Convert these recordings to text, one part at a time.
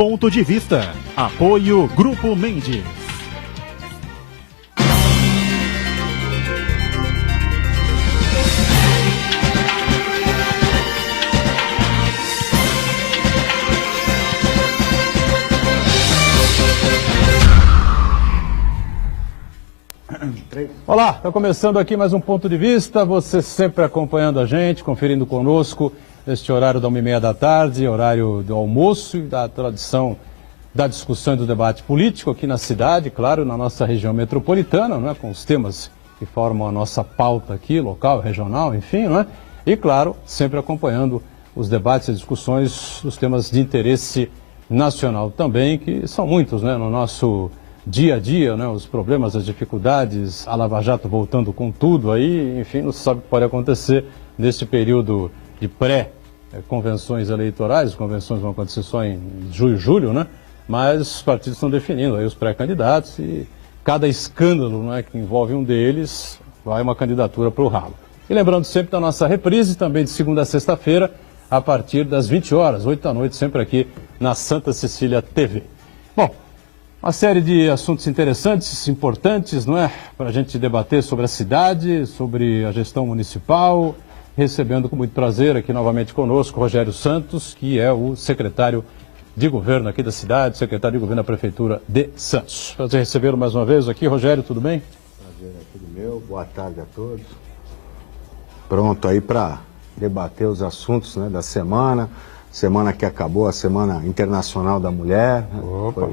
Ponto de Vista. Apoio Grupo Mendes. Olá, está começando aqui mais um Ponto de Vista, você sempre acompanhando a gente, conferindo conosco neste horário da 1h30 da tarde, horário do almoço e da tradição da discussão e do debate político aqui na cidade, claro, na nossa região metropolitana, né, com os temas que formam a nossa pauta aqui, local, regional, enfim, né, e claro, sempre acompanhando os debates e discussões dos temas de interesse nacional também, que são muitos, né, no nosso dia a dia, né, os problemas, as dificuldades, a Lava Jato voltando com tudo aí, enfim, não se sabe o que pode acontecer nesse período de pré-convenções eleitorais. As convenções vão acontecer só em junho e julho, né, mas os partidos estão definindo aí os pré-candidatos e cada escândalo, né, que envolve um deles vai uma candidatura para o ralo. E lembrando sempre da nossa reprise, também de segunda a sexta-feira, a partir das 20 horas, 8 da noite, sempre aqui na Santa Cecília TV. Bom, uma série de assuntos interessantes, importantes, não é? Para a gente debater sobre a cidade, sobre a gestão municipal, recebendo com muito prazer aqui novamente conosco Rogério Santos, que é o secretário de governo aqui da cidade, secretário de governo da Prefeitura de Santos. Prazer recebê-lo mais uma vez aqui. Rogério, tudo bem? Prazer é tudo meu, boa tarde a todos. Pronto aí para debater os assuntos, né, da semana que acabou, a Semana Internacional da Mulher. Né?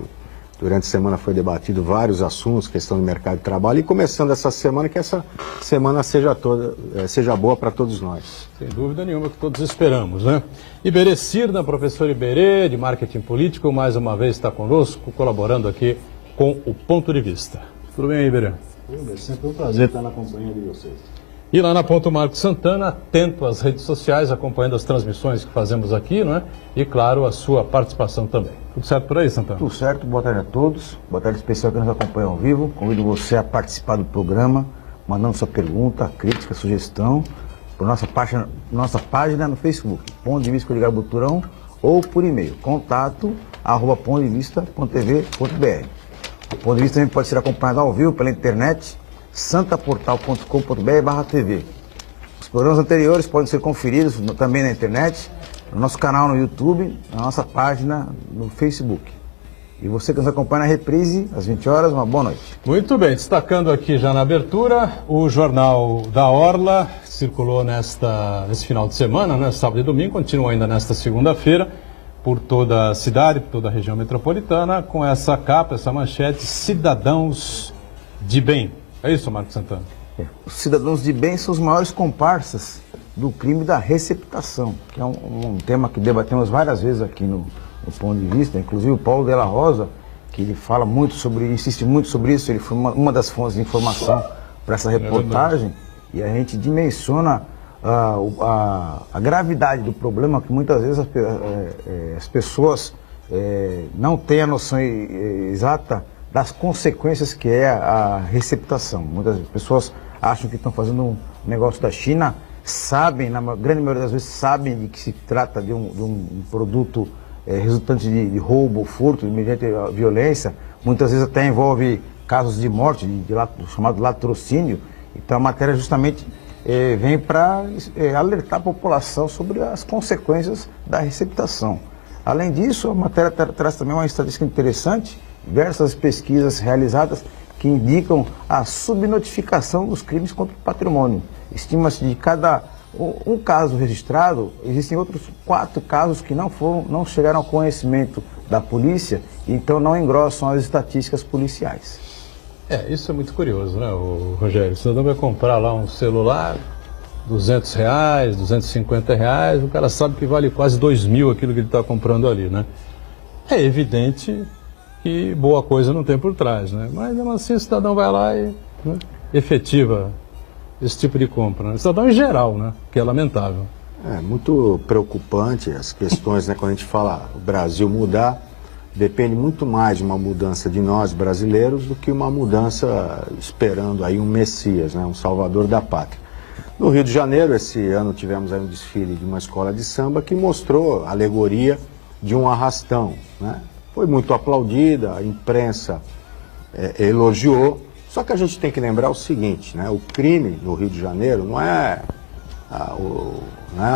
Durante a semana foi debatido vários assuntos, questão do mercado de trabalho, e começando essa semana, que essa semana seja boa para todos nós. Sem dúvida nenhuma, que todos esperamos, né? Iberê Cirda, professor Iberê, de marketing político, mais uma vez está conosco, colaborando aqui com o Ponto de Vista. Tudo bem aí, Iberê? Tudo bem, sempre um prazer estar na companhia de vocês. E lá na Ponto Marcos Santana, atento às redes sociais, acompanhando as transmissões que fazemos aqui, não é? E, claro, a sua participação também. Tudo certo por aí, Santana? Tudo certo, boa tarde a todos. Boa tarde especial que nos acompanham ao vivo. Convido você a participar do programa, mandando sua pergunta, crítica, sugestão, por nossa página no Facebook, Ponto de Vista com Edgar Buturão, ou por e-mail, contato@pondevista.tv.br. O Ponto de Vista também pode ser acompanhado ao vivo pela internet, santaportal.com.br/tv. Os programas anteriores podem ser conferidos também na internet, no nosso canal no YouTube, na nossa página no Facebook. E você que nos acompanha na reprise, às 20 horas, uma boa noite. Muito bem, destacando aqui já na abertura, o Jornal da Orla circulou nesse final de semana, né, sábado e domingo, continua ainda nesta segunda-feira, por toda a cidade, por toda a região metropolitana, com essa capa, essa manchete, Cidadãos de Bem. É isso, Marcos Santana? Os cidadãos de bem são os maiores comparsas do crime da receptação, que é um tema que debatemos várias vezes aqui no Ponto de Vista. Inclusive o Paulo Della Rosa, que ele fala muito insiste muito sobre isso, ele foi uma das fontes de informação para essa reportagem, e a gente dimensiona a gravidade do problema, que muitas vezes as pessoas não têm a noção exata das consequências que é a receptação. Muitas pessoas acham que estão fazendo um negócio da China, sabem, na grande maioria das vezes sabem de que se trata de um produto resultante de roubo, furto, mediante a violência, muitas vezes até envolve casos de morte, chamado latrocínio. Então a matéria justamente vem para alertar a população sobre as consequências da receptação. Além disso, a matéria traz também uma estatística interessante, diversas pesquisas realizadas que indicam a subnotificação dos crimes contra o patrimônio. Estima-se de cada um caso registrado, existem outros 4 casos que não chegaram ao conhecimento da polícia, então não engrossam as estatísticas policiais. Isso é muito curioso, né, Rogério? O cidadão vai comprar lá um celular, R$200, R$250, o cara sabe que vale quase 2.000 aquilo que ele está comprando ali, né? É evidente que boa coisa não tem por trás, né? Mas mesmo assim o cidadão vai lá e efetiva esse tipo de compra, né? O cidadão em geral, né? Que é lamentável. É muito preocupante as questões, né? Quando a gente fala o Brasil mudar, depende muito mais de uma mudança de nós brasileiros do que uma mudança esperando aí um Messias, né? Um salvador da pátria. No Rio de Janeiro, esse ano tivemos aí um desfile de uma escola de samba que mostrou a alegoria de um arrastão, né? foi muito aplaudida, a imprensa elogiou. Só que a gente tem que lembrar o seguinte, né? O crime no Rio de Janeiro não é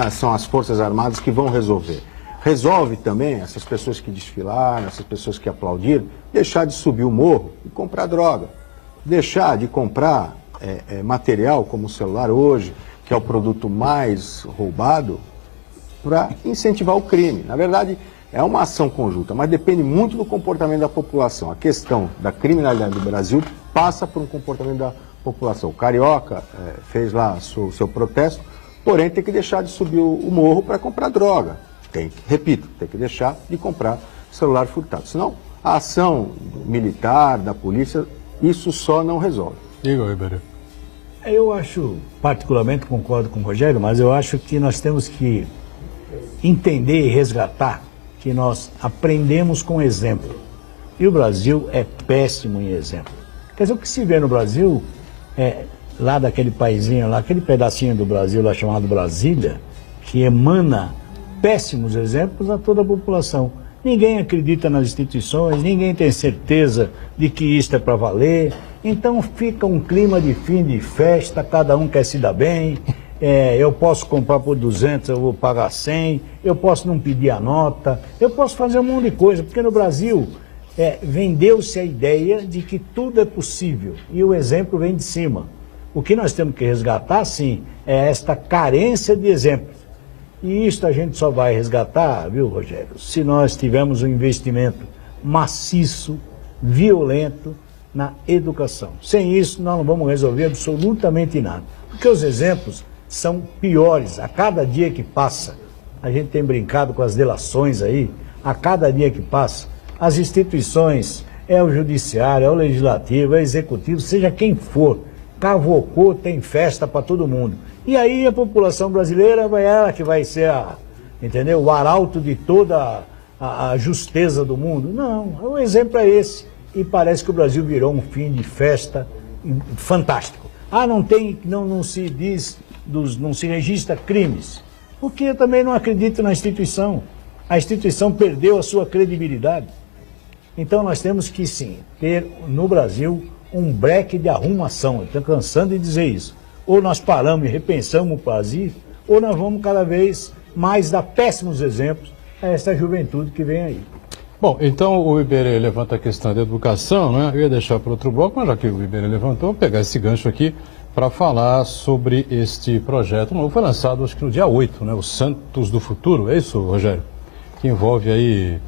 são as Forças Armadas que vão resolver. Resolve também essas pessoas que desfilaram, essas pessoas que aplaudiram, deixar de subir o morro e comprar droga. Deixar de comprar material como o celular hoje, que é o produto mais roubado, para incentivar o crime. Na verdade, é uma ação conjunta, mas depende muito do comportamento da população. A questão da criminalidade do Brasil passa por um comportamento da população. O Carioca fez lá o seu protesto, porém tem que deixar de subir o morro para comprar droga. Repito, tem que deixar de comprar celular furtado. Senão, a ação militar, da polícia, isso só não resolve. Igor Ribeiro. Eu acho, particularmente concordo com o Rogério, mas eu acho que nós temos que entender e resgatar que nós aprendemos com exemplo. E o Brasil é péssimo em exemplo. Quer dizer, o que se vê no Brasil é lá daquele paizinho lá, aquele pedacinho do Brasil lá chamado Brasília, que emana péssimos exemplos a toda a população. Ninguém acredita nas instituições, ninguém tem certeza de que isto é para valer. Então fica um clima de fim de festa, cada um quer se dar bem. Eu posso comprar por 200, eu vou pagar 100, eu posso não pedir a nota, eu posso fazer um monte de coisa, porque no Brasil vendeu-se a ideia de que tudo é possível e o exemplo vem de cima. O que nós temos que resgatar, sim, é esta carência de exemplos. E isso a gente só vai resgatar, viu, Rogério, se nós tivermos um investimento maciço, violento na educação. Sem isso, nós não vamos resolver absolutamente nada. Porque os exemplos são piores a cada dia que passa. A gente tem brincado com as delações aí, a cada dia que passa. As instituições, é o judiciário, é o legislativo, é o executivo, seja quem for, cavocou, tem festa para todo mundo. E aí a população brasileira vai ela que vai ser o arauto de toda a justeza do mundo. Não, o exemplo é esse. E parece que o Brasil virou um fim de festa fantástico. Não se diz, não se registra crimes. Porque eu também não acredito na instituição. A instituição perdeu a sua credibilidade. Então nós temos que sim, ter no Brasil um breque de arrumação. Estou cansando de dizer isso. Ou nós paramos e repensamos o Brasil, ou nós vamos cada vez mais dar péssimos exemplos a essa juventude que vem aí. Bom, então o Iberê levanta a questão da educação, né? Eu ia deixar para outro bloco, mas já que o Iberê levantou, vou pegar esse gancho aqui para falar sobre este projeto novo. Foi lançado, acho que no dia 8, né? O Santos do Futuro, é isso, Rogério? Que envolve aí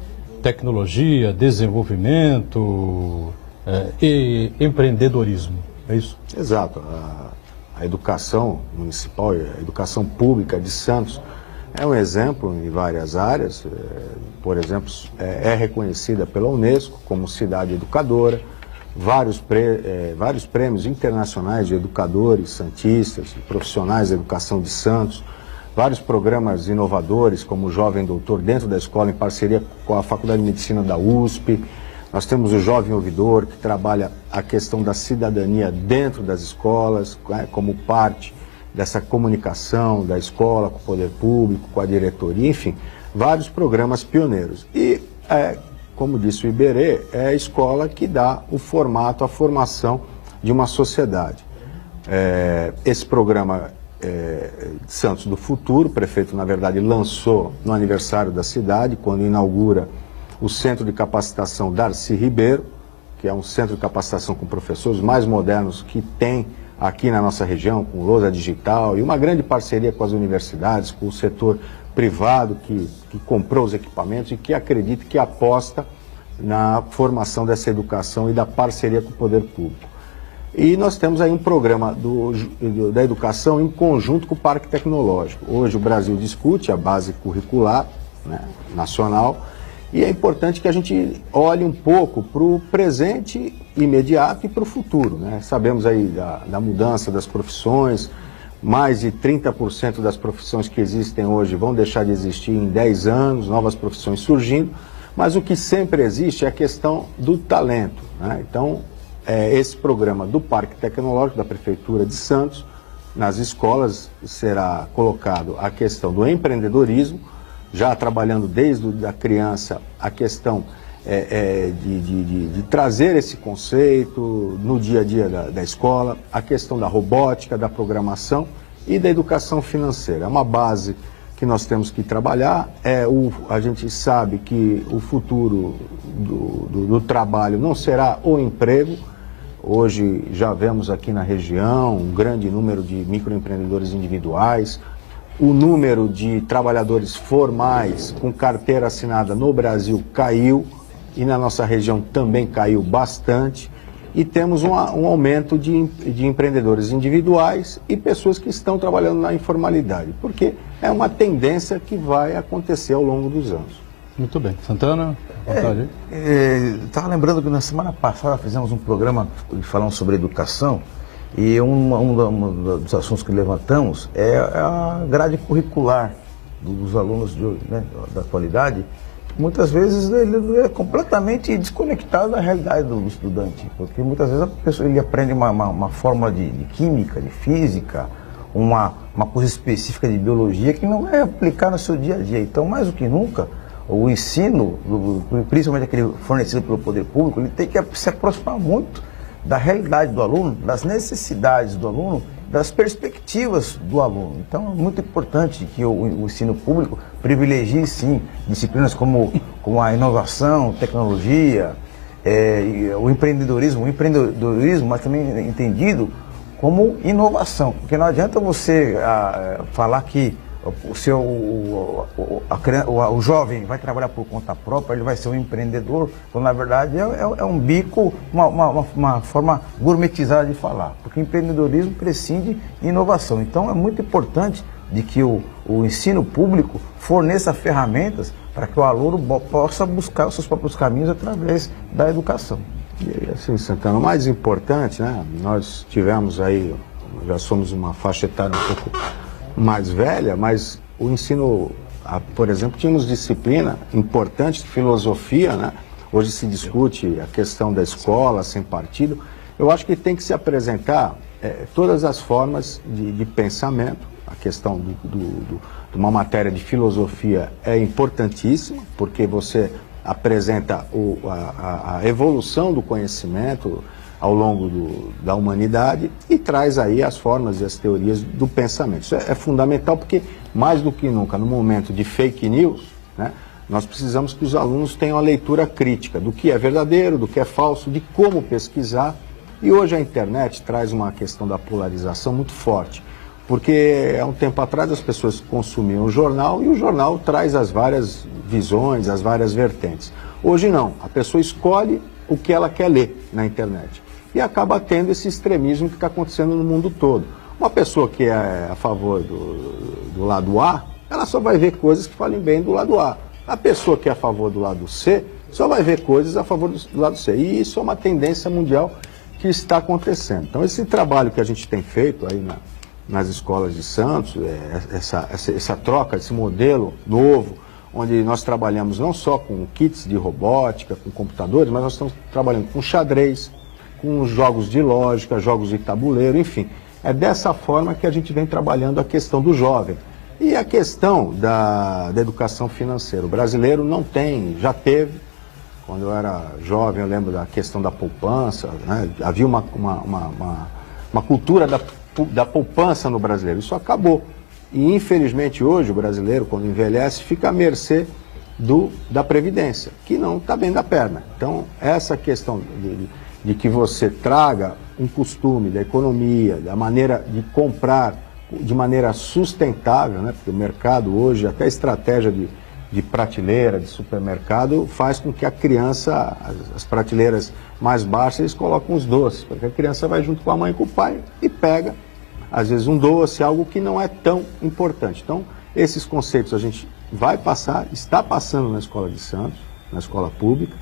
tecnologia, desenvolvimento e empreendedorismo, é isso? Exato. A educação municipal, a educação pública de Santos é um exemplo em várias áreas. Por exemplo, é reconhecida pela Unesco como cidade educadora, vários prêmios internacionais de educadores santistas, profissionais da educação de Santos, vários programas inovadores como o Jovem Doutor dentro da escola em parceria com a Faculdade de Medicina da USP. Nós temos o Jovem Ouvidor, que trabalha a questão da cidadania dentro das escolas, como parte dessa comunicação da escola com o poder público, com a diretoria, enfim, vários programas pioneiros. E, como disse o Iberê, é a escola que dá o formato, a formação de uma sociedade. Esse programa Santos do Futuro, o prefeito, na verdade, lançou no aniversário da cidade, quando inaugura o Centro de Capacitação Darcy Ribeiro, que é um centro de capacitação com professores mais modernos que tem aqui na nossa região, com lousa digital, e uma grande parceria com as universidades, com o setor privado que comprou os equipamentos e que acredita, que aposta na formação dessa educação e da parceria com o poder público. E nós temos aí um programa da educação em conjunto com o Parque Tecnológico. Hoje o Brasil discute a base curricular, né, nacional, e é importante que a gente olhe um pouco para o presente imediato e para o futuro, né? Sabemos aí da mudança das profissões, mais de 30% das profissões que existem hoje vão deixar de existir em 10 anos, novas profissões surgindo, mas o que sempre existe é a questão do talento, né? Então, esse programa do Parque Tecnológico da Prefeitura de Santos, nas escolas será colocado a questão do empreendedorismo, já trabalhando desde a criança a questão de trazer esse conceito no dia a dia da escola, a questão da robótica, da programação e da educação financeira. É uma base que nós temos que trabalhar. A gente sabe que o futuro do trabalho não será o emprego. Hoje já vemos aqui na região um grande número de microempreendedores individuais. O número de trabalhadores formais com carteira assinada no Brasil caiu e na nossa região também caiu bastante. E temos um aumento de empreendedores individuais e pessoas que estão trabalhando na informalidade, porque é uma tendência que vai acontecer ao longo dos anos. Muito bem. Santana, vontade. Estava lembrando que na semana passada fizemos um programa falando sobre educação e um dos assuntos que levantamos é a grade curricular dos alunos da atualidade. Muitas vezes ele é completamente desconectado da realidade do estudante, porque muitas vezes a pessoa ele aprende uma fórmula de química, de física, uma coisa específica de biologia que não vai aplicar no seu dia a dia. Então, mais do que nunca, o ensino, principalmente aquele fornecido pelo poder público, ele tem que se aproximar muito da realidade do aluno, das necessidades do aluno, das perspectivas do aluno. Então é muito importante que o ensino público privilegie, sim, disciplinas como a inovação, tecnologia, o empreendedorismo, mas também entendido como inovação. Porque não adianta você falar que o jovem vai trabalhar por conta própria, ele vai ser um empreendedor, quando na verdade é um bico, uma forma gourmetizada de falar, porque empreendedorismo prescinde de inovação. Então é muito importante de que o ensino público forneça ferramentas para que o aluno possa buscar os seus próprios caminhos através da educação. E assim, Santana, o mais importante, né, nós tivemos aí, já somos uma faixa etária um pouco mais velha, mas o ensino, por exemplo, tínhamos disciplina importante de filosofia, né? Hoje se discute a questão da escola sem partido. Eu acho que tem que se apresentar todas as formas de pensamento. A questão de uma matéria de filosofia é importantíssima, porque você apresenta a evolução do conhecimento ao longo da humanidade e traz aí as formas e as teorias do pensamento. Isso é fundamental porque, mais do que nunca, no momento de fake news, né, nós precisamos que os alunos tenham a leitura crítica do que é verdadeiro, do que é falso, de como pesquisar. E hoje a internet traz uma questão da polarização muito forte, porque há um tempo atrás as pessoas consumiam o jornal e o jornal traz as várias visões, as várias vertentes. Hoje não, a pessoa escolhe o que ela quer ler na internet. E acaba tendo esse extremismo que está acontecendo no mundo todo. Uma pessoa que é a favor do lado A, ela só vai ver coisas que falem bem do lado A. A pessoa que é a favor do lado C, só vai ver coisas a favor do lado C. E isso é uma tendência mundial que está acontecendo. Então, esse trabalho que a gente tem feito aí nas escolas de Santos, essa troca, esse modelo novo, onde nós trabalhamos não só com kits de robótica, com computadores, mas nós estamos trabalhando com xadrez, com jogos de lógica, jogos de tabuleiro, enfim. É dessa forma que a gente vem trabalhando a questão do jovem. E a questão da educação financeira. O brasileiro não tem, já teve, quando eu era jovem, eu lembro da questão da poupança, né? Havia uma cultura da poupança no brasileiro. Isso acabou. E, infelizmente, hoje, o brasileiro, quando envelhece, fica à mercê da Previdência, que não está bem da perna. Então, essa questão de que você traga um costume da economia, da maneira de comprar de maneira sustentável, né? Porque o mercado hoje, até a estratégia de prateleira, de supermercado, faz com que a criança, as prateleiras mais baixas, eles colocam os doces, porque a criança vai junto com a mãe e com o pai e pega, às vezes, um doce, algo que não é tão importante. Então, esses conceitos a gente vai passar, está passando na Escola de Santos, na escola pública,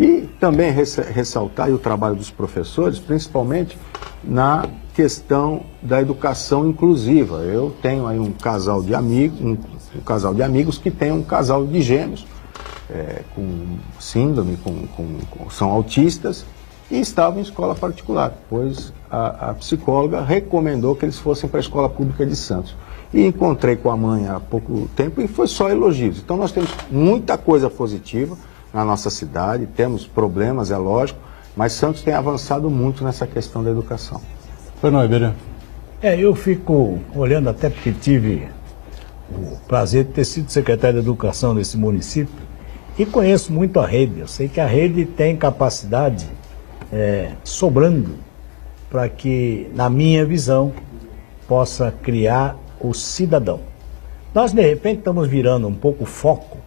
e também ressaltar aí o trabalho dos professores, principalmente na questão da educação inclusiva. Eu tenho aí um casal de amigos que tem um casal de gêmeos com síndrome, são autistas e estavam em escola particular, pois a psicóloga recomendou que eles fossem para a Escola Pública de Santos. E encontrei com a mãe há pouco tempo e foi só elogios. Então nós temos muita coisa positiva, na nossa cidade, temos problemas, é lógico, mas Santos tem avançado muito nessa questão da educação. Fernando Ribeiro. Eu fico olhando, até porque tive o prazer de ter sido secretário de Educação desse município e conheço muito a rede. Eu sei que a rede tem capacidade sobrando para que, na minha visão, possa criar o cidadão. Nós, de repente, estamos virando um pouco o foco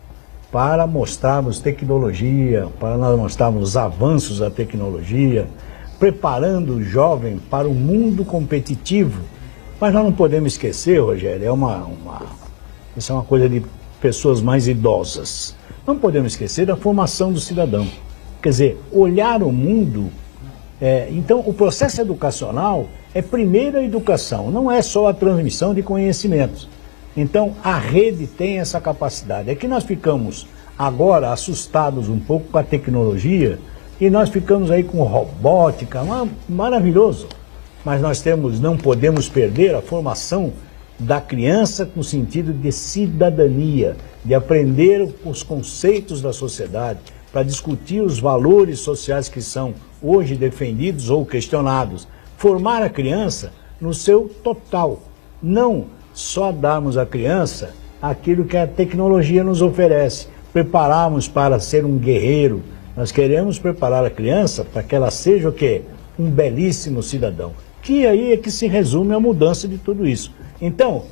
para mostrarmos tecnologia, para nós mostrarmos os avanços da tecnologia, preparando o jovem para o mundo competitivo. Mas nós não podemos esquecer, Rogério, isso é uma coisa de pessoas mais idosas. Não podemos esquecer da formação do cidadão. Quer dizer, olhar o mundo. Então, o processo educacional é primeiro a educação, não é só a transmissão de conhecimentos. Então, a rede tem essa capacidade. É que nós ficamos agora assustados um pouco com a tecnologia e nós ficamos aí com robótica, maravilhoso. Mas nós não podemos perder a formação da criança no sentido de cidadania, de aprender os conceitos da sociedade, para discutir os valores sociais que são hoje defendidos ou questionados. Formar a criança no seu total, não só darmos à criança aquilo que a tecnologia nos oferece, prepararmos para ser um guerreiro. Nós queremos preparar a criança para que ela seja o quê? Um belíssimo cidadão. Que aí é que se resume a mudança de tudo isso. Então,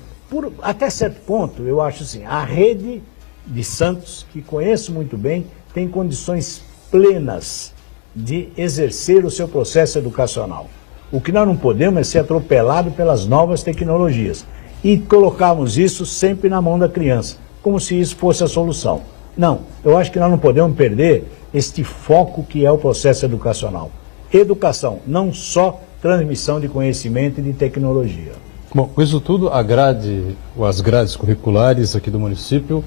até certo ponto, eu acho assim, a rede de Santos, que conheço muito bem, tem condições plenas de exercer o seu processo educacional. O que nós não podemos é ser atropelado pelas novas tecnologias e colocarmos isso sempre na mão da criança, como se isso fosse a solução. Não, eu acho que nós não podemos perder este foco que é o processo educacional. Educação, não só transmissão de conhecimento e de tecnologia. Bom, com isso tudo, as grades curriculares aqui do município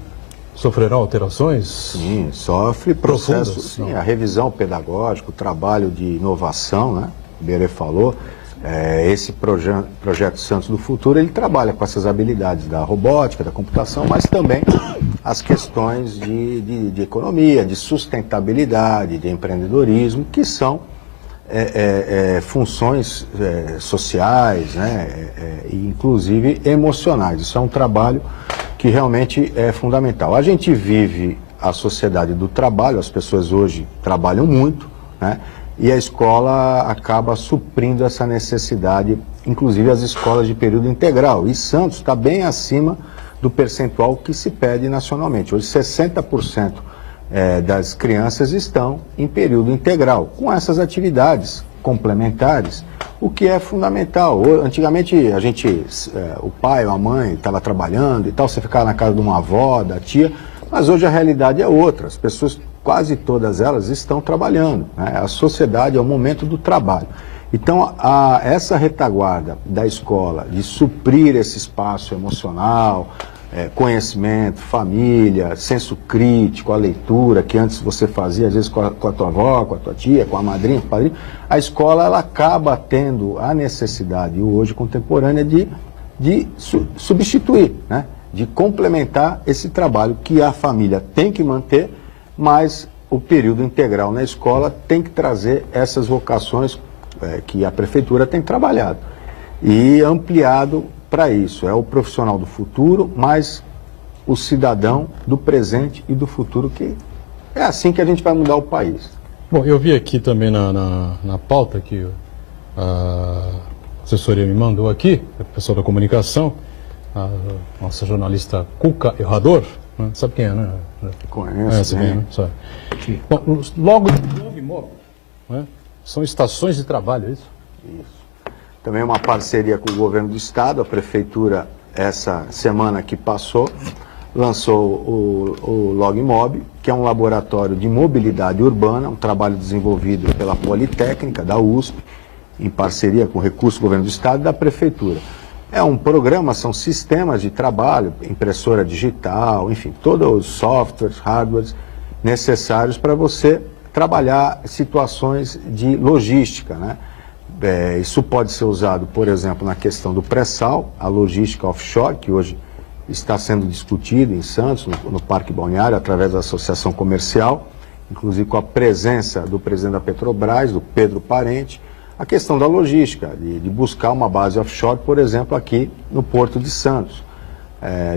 sofrerão alterações? Sim, sofre processo, profundas, sim, a revisão pedagógica, o trabalho de inovação, né? O Berê falou, esse projeto Santos do Futuro, ele trabalha com essas habilidades da robótica, da computação, mas também as questões de economia, de sustentabilidade, de empreendedorismo, que são funções sociais, né, e inclusive emocionais. Isso é um trabalho que realmente é fundamental. A gente vive a sociedade do trabalho, as pessoas hoje trabalham muito, né, e a escola acaba suprindo essa necessidade, inclusive as escolas de período integral. E Santos está bem acima do percentual que se pede nacionalmente. Hoje 60% das crianças estão em período integral, com essas atividades complementares, o que é fundamental. Antigamente o pai ou a mãe estava trabalhando e tal, você ficava na casa de uma avó, da tia, mas hoje a realidade é outra. As pessoas, quase todas elas, estão trabalhando, né? A sociedade é o momento do trabalho. Então, essa retaguarda da escola de suprir esse espaço emocional, conhecimento, família, senso crítico, a leitura, que antes você fazia, às vezes, com a tua avó, com a tua tia, com a madrinha, com o padrinho, a escola ela acaba tendo a necessidade, hoje contemporânea, de substituir, né? De complementar esse trabalho que a família tem que manter, mas o período integral na escola tem que trazer essas vocações que a prefeitura tem trabalhado e ampliado para isso. É o profissional do futuro, mas o cidadão do presente e do futuro, que é assim que a gente vai mudar o país. Bom, eu vi aqui também na pauta que a assessoria me mandou aqui, o pessoal da comunicação, a nossa jornalista Cuca Errador, né? Sabe quem é, né? Conhece, bem, né? Sabe. Bom, logo imóvel, né? São estações de trabalho, é isso? Isso. Também uma parceria com o governo do estado, a prefeitura, essa semana que passou, lançou o Logmob, que é um laboratório de mobilidade urbana, um trabalho desenvolvido pela Politécnica, da USP, em parceria com o recurso do governo do estado e da prefeitura. É um programa, são sistemas de trabalho, impressora digital, enfim, todos os softwares, hardwares necessários para você trabalhar situações de logística, né? Isso pode ser usado, por exemplo, na questão do pré-sal, a logística offshore, que hoje está sendo discutida em Santos, no Parque Balneário, através da associação comercial, inclusive com a presença do presidente da Petrobras, do Pedro Parente, a questão da logística, de buscar uma base offshore, por exemplo, aqui no Porto de Santos.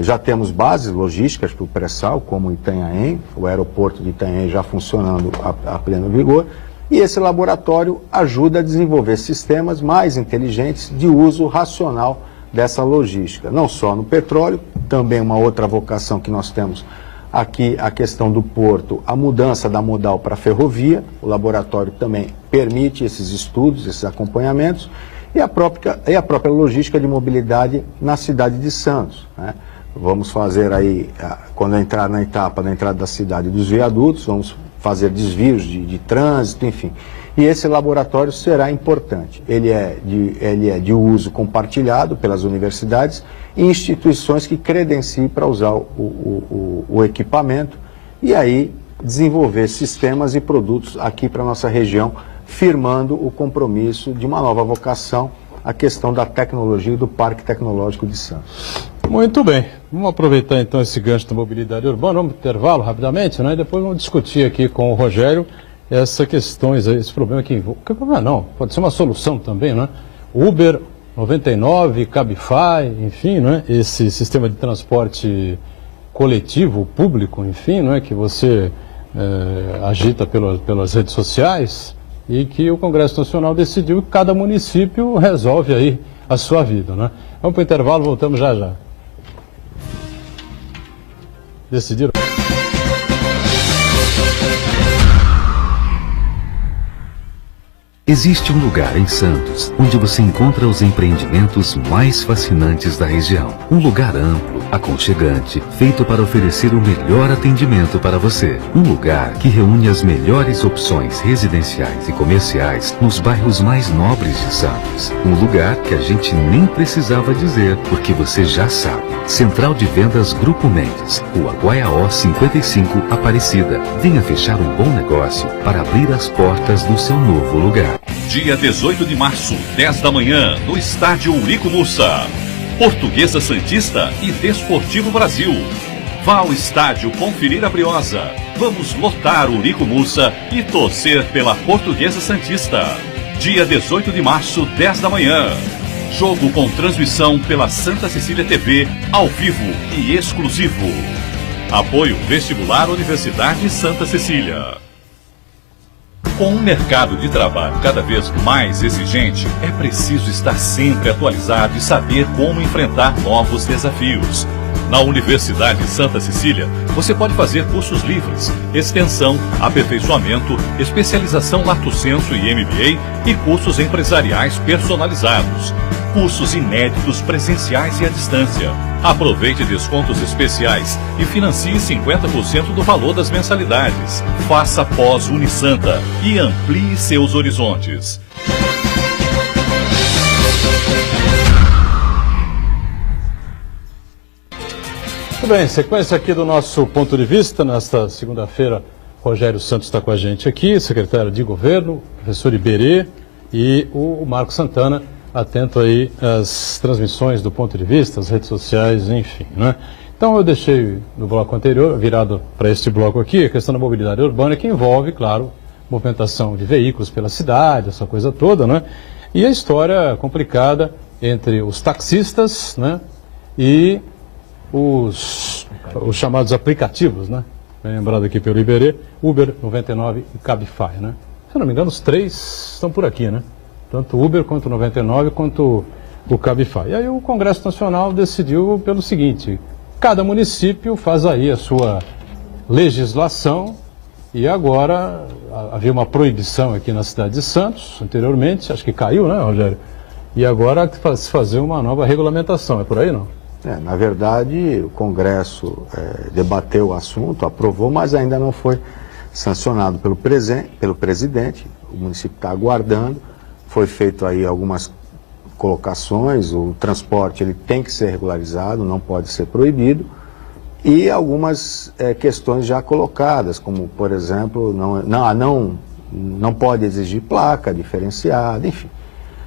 Já temos bases logísticas para o pré-sal, como Itanhaém, o aeroporto de Itanhaém já funcionando a pleno vigor, e esse laboratório ajuda a desenvolver sistemas mais inteligentes de uso racional dessa logística, não só no petróleo, também uma outra vocação que nós temos aqui, a questão do porto, a mudança da modal para a ferrovia, o laboratório também permite esses estudos, esses acompanhamentos, e a própria logística de mobilidade na cidade de Santos, né? Vamos fazer aí, quando entrar na etapa da entrada da cidade dos viadutos, vamos fazer desvios de trânsito, enfim. E esse laboratório será importante. Ele é de uso compartilhado pelas universidades e instituições que credenciem para usar o equipamento e aí desenvolver sistemas e produtos aqui para a nossa região, firmando o compromisso de uma nova vocação, a questão da tecnologia e do Parque Tecnológico de Santos. Muito bem, vamos aproveitar então esse gancho da mobilidade urbana, vamos para o intervalo rapidamente, né? E depois vamos discutir aqui com o Rogério essas questões, esse problema que envolve. Que problema não, pode ser uma solução também, né? Uber 99, Cabify, enfim, né? Esse sistema de transporte coletivo, público, enfim, né? Que você agita pelas redes sociais e que o Congresso Nacional decidiu que cada município resolve aí a sua vida, né? Vamos para o intervalo, voltamos já já. Decidiram. Existe um lugar em Santos onde você encontra os empreendimentos mais fascinantes da região. Um lugar amplo, aconchegante, feito para oferecer o melhor atendimento para você. Um lugar que reúne as melhores opções residenciais e comerciais nos bairros mais nobres de Santos. Um lugar que a gente nem precisava dizer, porque você já sabe. Central de Vendas Grupo Mendes, Rua Guaiaó 55, Aparecida. Venha fechar um bom negócio para abrir as portas do seu novo lugar. Dia 18 de março, 10 da manhã, no estádio Eurico Mussa. Portuguesa Santista e Desportivo Brasil. Vá ao estádio conferir a Briosa. Vamos lotar o Eurico Mussa e torcer pela Portuguesa Santista. Dia 18 de março, 10 da manhã. Jogo com transmissão pela Santa Cecília TV, ao vivo e exclusivo. Apoio Vestibular Universidade Santa Cecília. Com um mercado de trabalho cada vez mais exigente, é preciso estar sempre atualizado e saber como enfrentar novos desafios. Na Universidade Santa Cecília, você pode fazer cursos livres, extensão, aperfeiçoamento, especialização Lato Sensu e MBA e cursos empresariais personalizados. Cursos inéditos presenciais e à distância. Aproveite descontos especiais e financie 50% do valor das mensalidades. Faça pós Unisanta e amplie seus horizontes. Muito bem, sequência aqui do nosso ponto de vista. Nesta segunda-feira, Rogério Santos está com a gente aqui, secretário de Governo, professor Iberê e o Marco Santana, atento aí às transmissões do ponto de vista, as redes sociais, enfim, né? Então eu deixei no bloco anterior, virado para este bloco aqui, a questão da mobilidade urbana, que envolve, claro, movimentação de veículos pela cidade, essa coisa toda, né? E a história complicada entre os taxistas, né? E os chamados aplicativos, né? Bem lembrado aqui pelo Iberê, Uber 99 e Cabify, né? Se eu não me engano, os três estão por aqui, né? Tanto o Uber, quanto o 99, quanto o Cabify. E aí o Congresso Nacional decidiu pelo seguinte: cada município faz aí a sua legislação, e agora havia uma proibição aqui na cidade de Santos, anteriormente, acho que caiu, né, Rogério? E agora se fazer uma nova regulamentação, é por aí, não? Na verdade, o Congresso debateu o assunto, aprovou, mas ainda não foi sancionado pelo presidente. O município está aguardando. Foi feito aí algumas colocações, o transporte ele tem que ser regularizado, não pode ser proibido, e algumas questões já colocadas, como, por exemplo, não pode exigir placa diferenciada, enfim,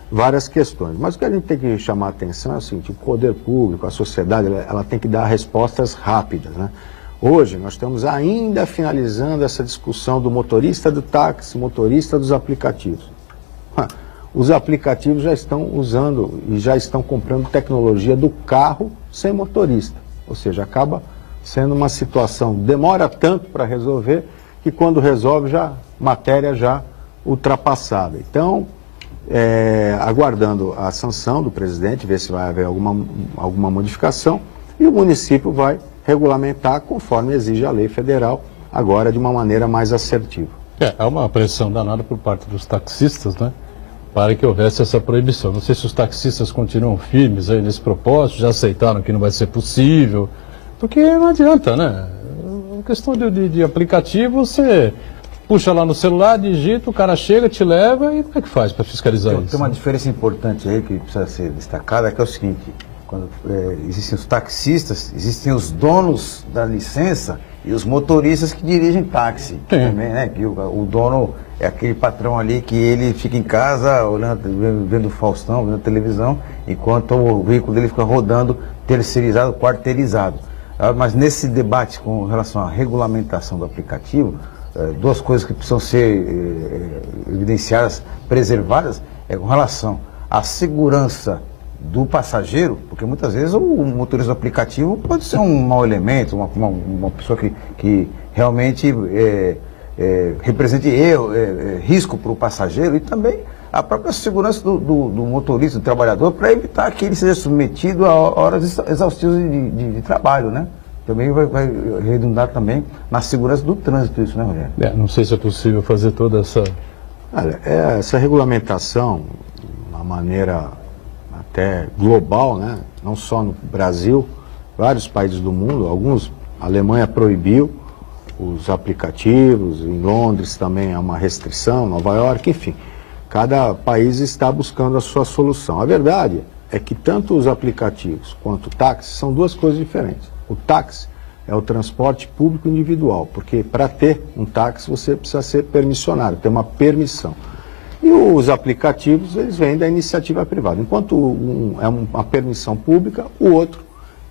várias questões. Mas o que a gente tem que chamar a atenção é o seguinte: o poder público, a sociedade, ela tem que dar respostas rápidas, né? Hoje nós estamos ainda finalizando essa discussão do motorista do táxi, motorista dos aplicativos. Os aplicativos já estão usando e já estão comprando tecnologia do carro sem motorista. Ou seja, acaba sendo uma situação, demora tanto para resolver, que quando resolve, já matéria já ultrapassada. Então, aguardando a sanção do presidente, ver se vai haver alguma modificação, e o município vai regulamentar conforme exige a lei federal, agora de uma maneira mais assertiva. Há uma pressão danada por parte dos taxistas, né, para que houvesse essa proibição. Não sei se os taxistas continuam firmes aí nesse propósito, já aceitaram que não vai ser possível, porque não adianta, né? A questão de aplicativo, você puxa lá no celular, digita, o cara chega, te leva, e como é que faz para fiscalizar isso? Tem uma diferença importante aí que precisa ser destacada, que é o seguinte: quando existem os taxistas, existem os donos da licença e os motoristas que dirigem táxi. Também, né? Que o dono é aquele patrão ali que ele fica em casa olhando, vendo o Faustão, vendo a televisão, enquanto o veículo dele fica rodando terceirizado, quarteirizado. Mas nesse debate com relação à regulamentação do aplicativo, duas coisas que precisam ser evidenciadas, preservadas, é com relação à segurança do passageiro, porque muitas vezes o motorista do aplicativo pode ser um mau elemento, uma pessoa que realmente represente risco para o passageiro, e também a própria segurança do motorista, do trabalhador, para evitar que ele seja submetido a horas exaustivas de trabalho, né? Também vai redundar também na segurança do trânsito isso, né, Rogério? Não sei se é possível fazer toda essa... Olha, essa regulamentação, de uma maneira até global, né? Não só no Brasil, vários países do mundo, a Alemanha proibiu os aplicativos, em Londres também há uma restrição, Nova York, enfim, cada país está buscando a sua solução. A verdade é que tanto os aplicativos quanto o táxi são duas coisas diferentes. O táxi é o transporte público individual, porque para ter um táxi você precisa ser permissionário, ter uma permissão. E os aplicativos, eles vêm da iniciativa privada. Enquanto um é uma permissão pública, o outro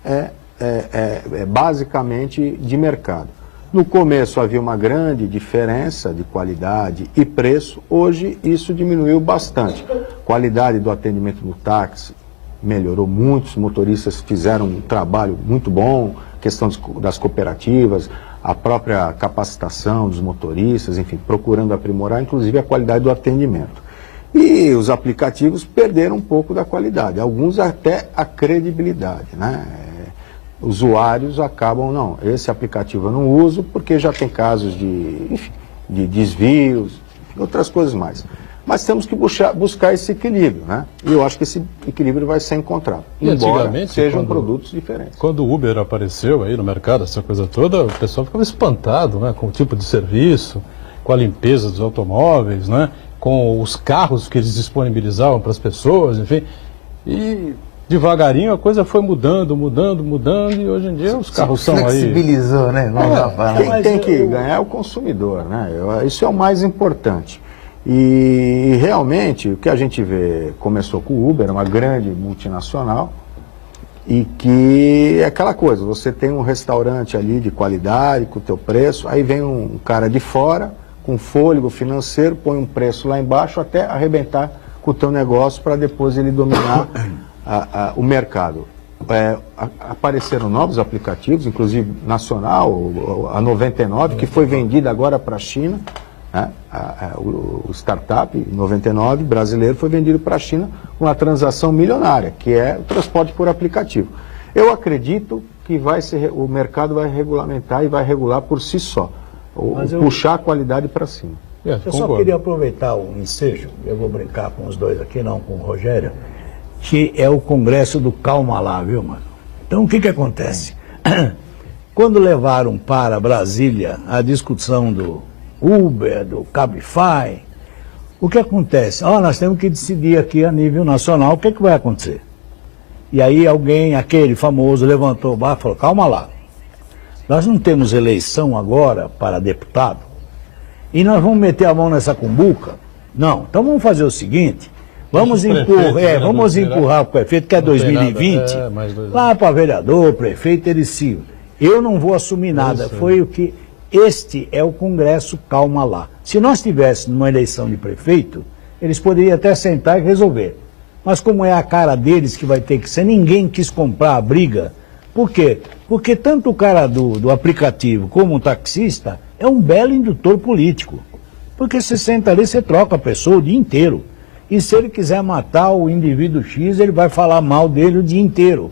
é basicamente de mercado. No começo havia uma grande diferença de qualidade e preço, hoje isso diminuiu bastante. A qualidade do atendimento no táxi melhorou muito, os motoristas fizeram um trabalho muito bom, questão das cooperativas, a própria capacitação dos motoristas, enfim, procurando aprimorar, inclusive, a qualidade do atendimento. E os aplicativos perderam um pouco da qualidade, alguns até a credibilidade, né? Usuários acabam, não, esse aplicativo eu não uso porque já tem casos de desvios, outras coisas mais. Mas temos que buscar esse equilíbrio, né? E eu acho que esse equilíbrio vai ser encontrado, embora sejam produtos diferentes. Quando o Uber apareceu aí no mercado, essa coisa toda, o pessoal ficava espantado, né? Com o tipo de serviço, com a limpeza dos automóveis, né? Com os carros que eles disponibilizavam para as pessoas, enfim. E devagarinho a coisa foi mudando, e hoje em dia os carros são aí... Flexibilizou, né? Quem tem que ganhar é o consumidor, né? Isso é o mais importante. E realmente o que a gente vê, começou com o Uber, uma grande multinacional, e que é aquela coisa, você tem um restaurante ali de qualidade, com o teu preço, aí vem um cara de fora, com fôlego financeiro, põe um preço lá embaixo até arrebentar com o teu negócio para depois ele dominar o mercado. Apareceram novos aplicativos, inclusive nacional, a 99, que foi vendida agora para a China, né? O startup 99 brasileiro foi vendido para a China com uma transação milionária, que é o transporte por aplicativo. Eu acredito que o mercado vai regulamentar e vai regular por si só, puxar a qualidade para cima. Eu só queria aproveitar o ensejo, eu vou brincar com os dois aqui, não com o Rogério, que é o congresso do Calma Lá, viu, mano? Então o que acontece? Quando levaram para Brasília a discussão do Uber, do Cabify, o que acontece? Nós temos que decidir aqui a nível nacional o que vai acontecer. E aí alguém, aquele famoso, levantou o bar e falou, calma lá, nós não temos eleição agora para deputado e nós vamos meter a mão nessa cumbuca? Não, então vamos fazer o seguinte, vamos empurrar o prefeito, que é 2020, lá para vereador, prefeito, Eu não vou assumir nada. Foi o que... Este é o Congresso Calma Lá. Se nós tivéssemos uma eleição de prefeito, eles poderiam até sentar e resolver. Mas como é a cara deles que vai ter que ser, ninguém quis comprar a briga. Por quê? Porque tanto o cara do aplicativo como o taxista é um belo indutor político. Porque você senta ali, você troca a pessoa o dia inteiro. E se ele quiser matar o indivíduo X, ele vai falar mal dele o dia inteiro.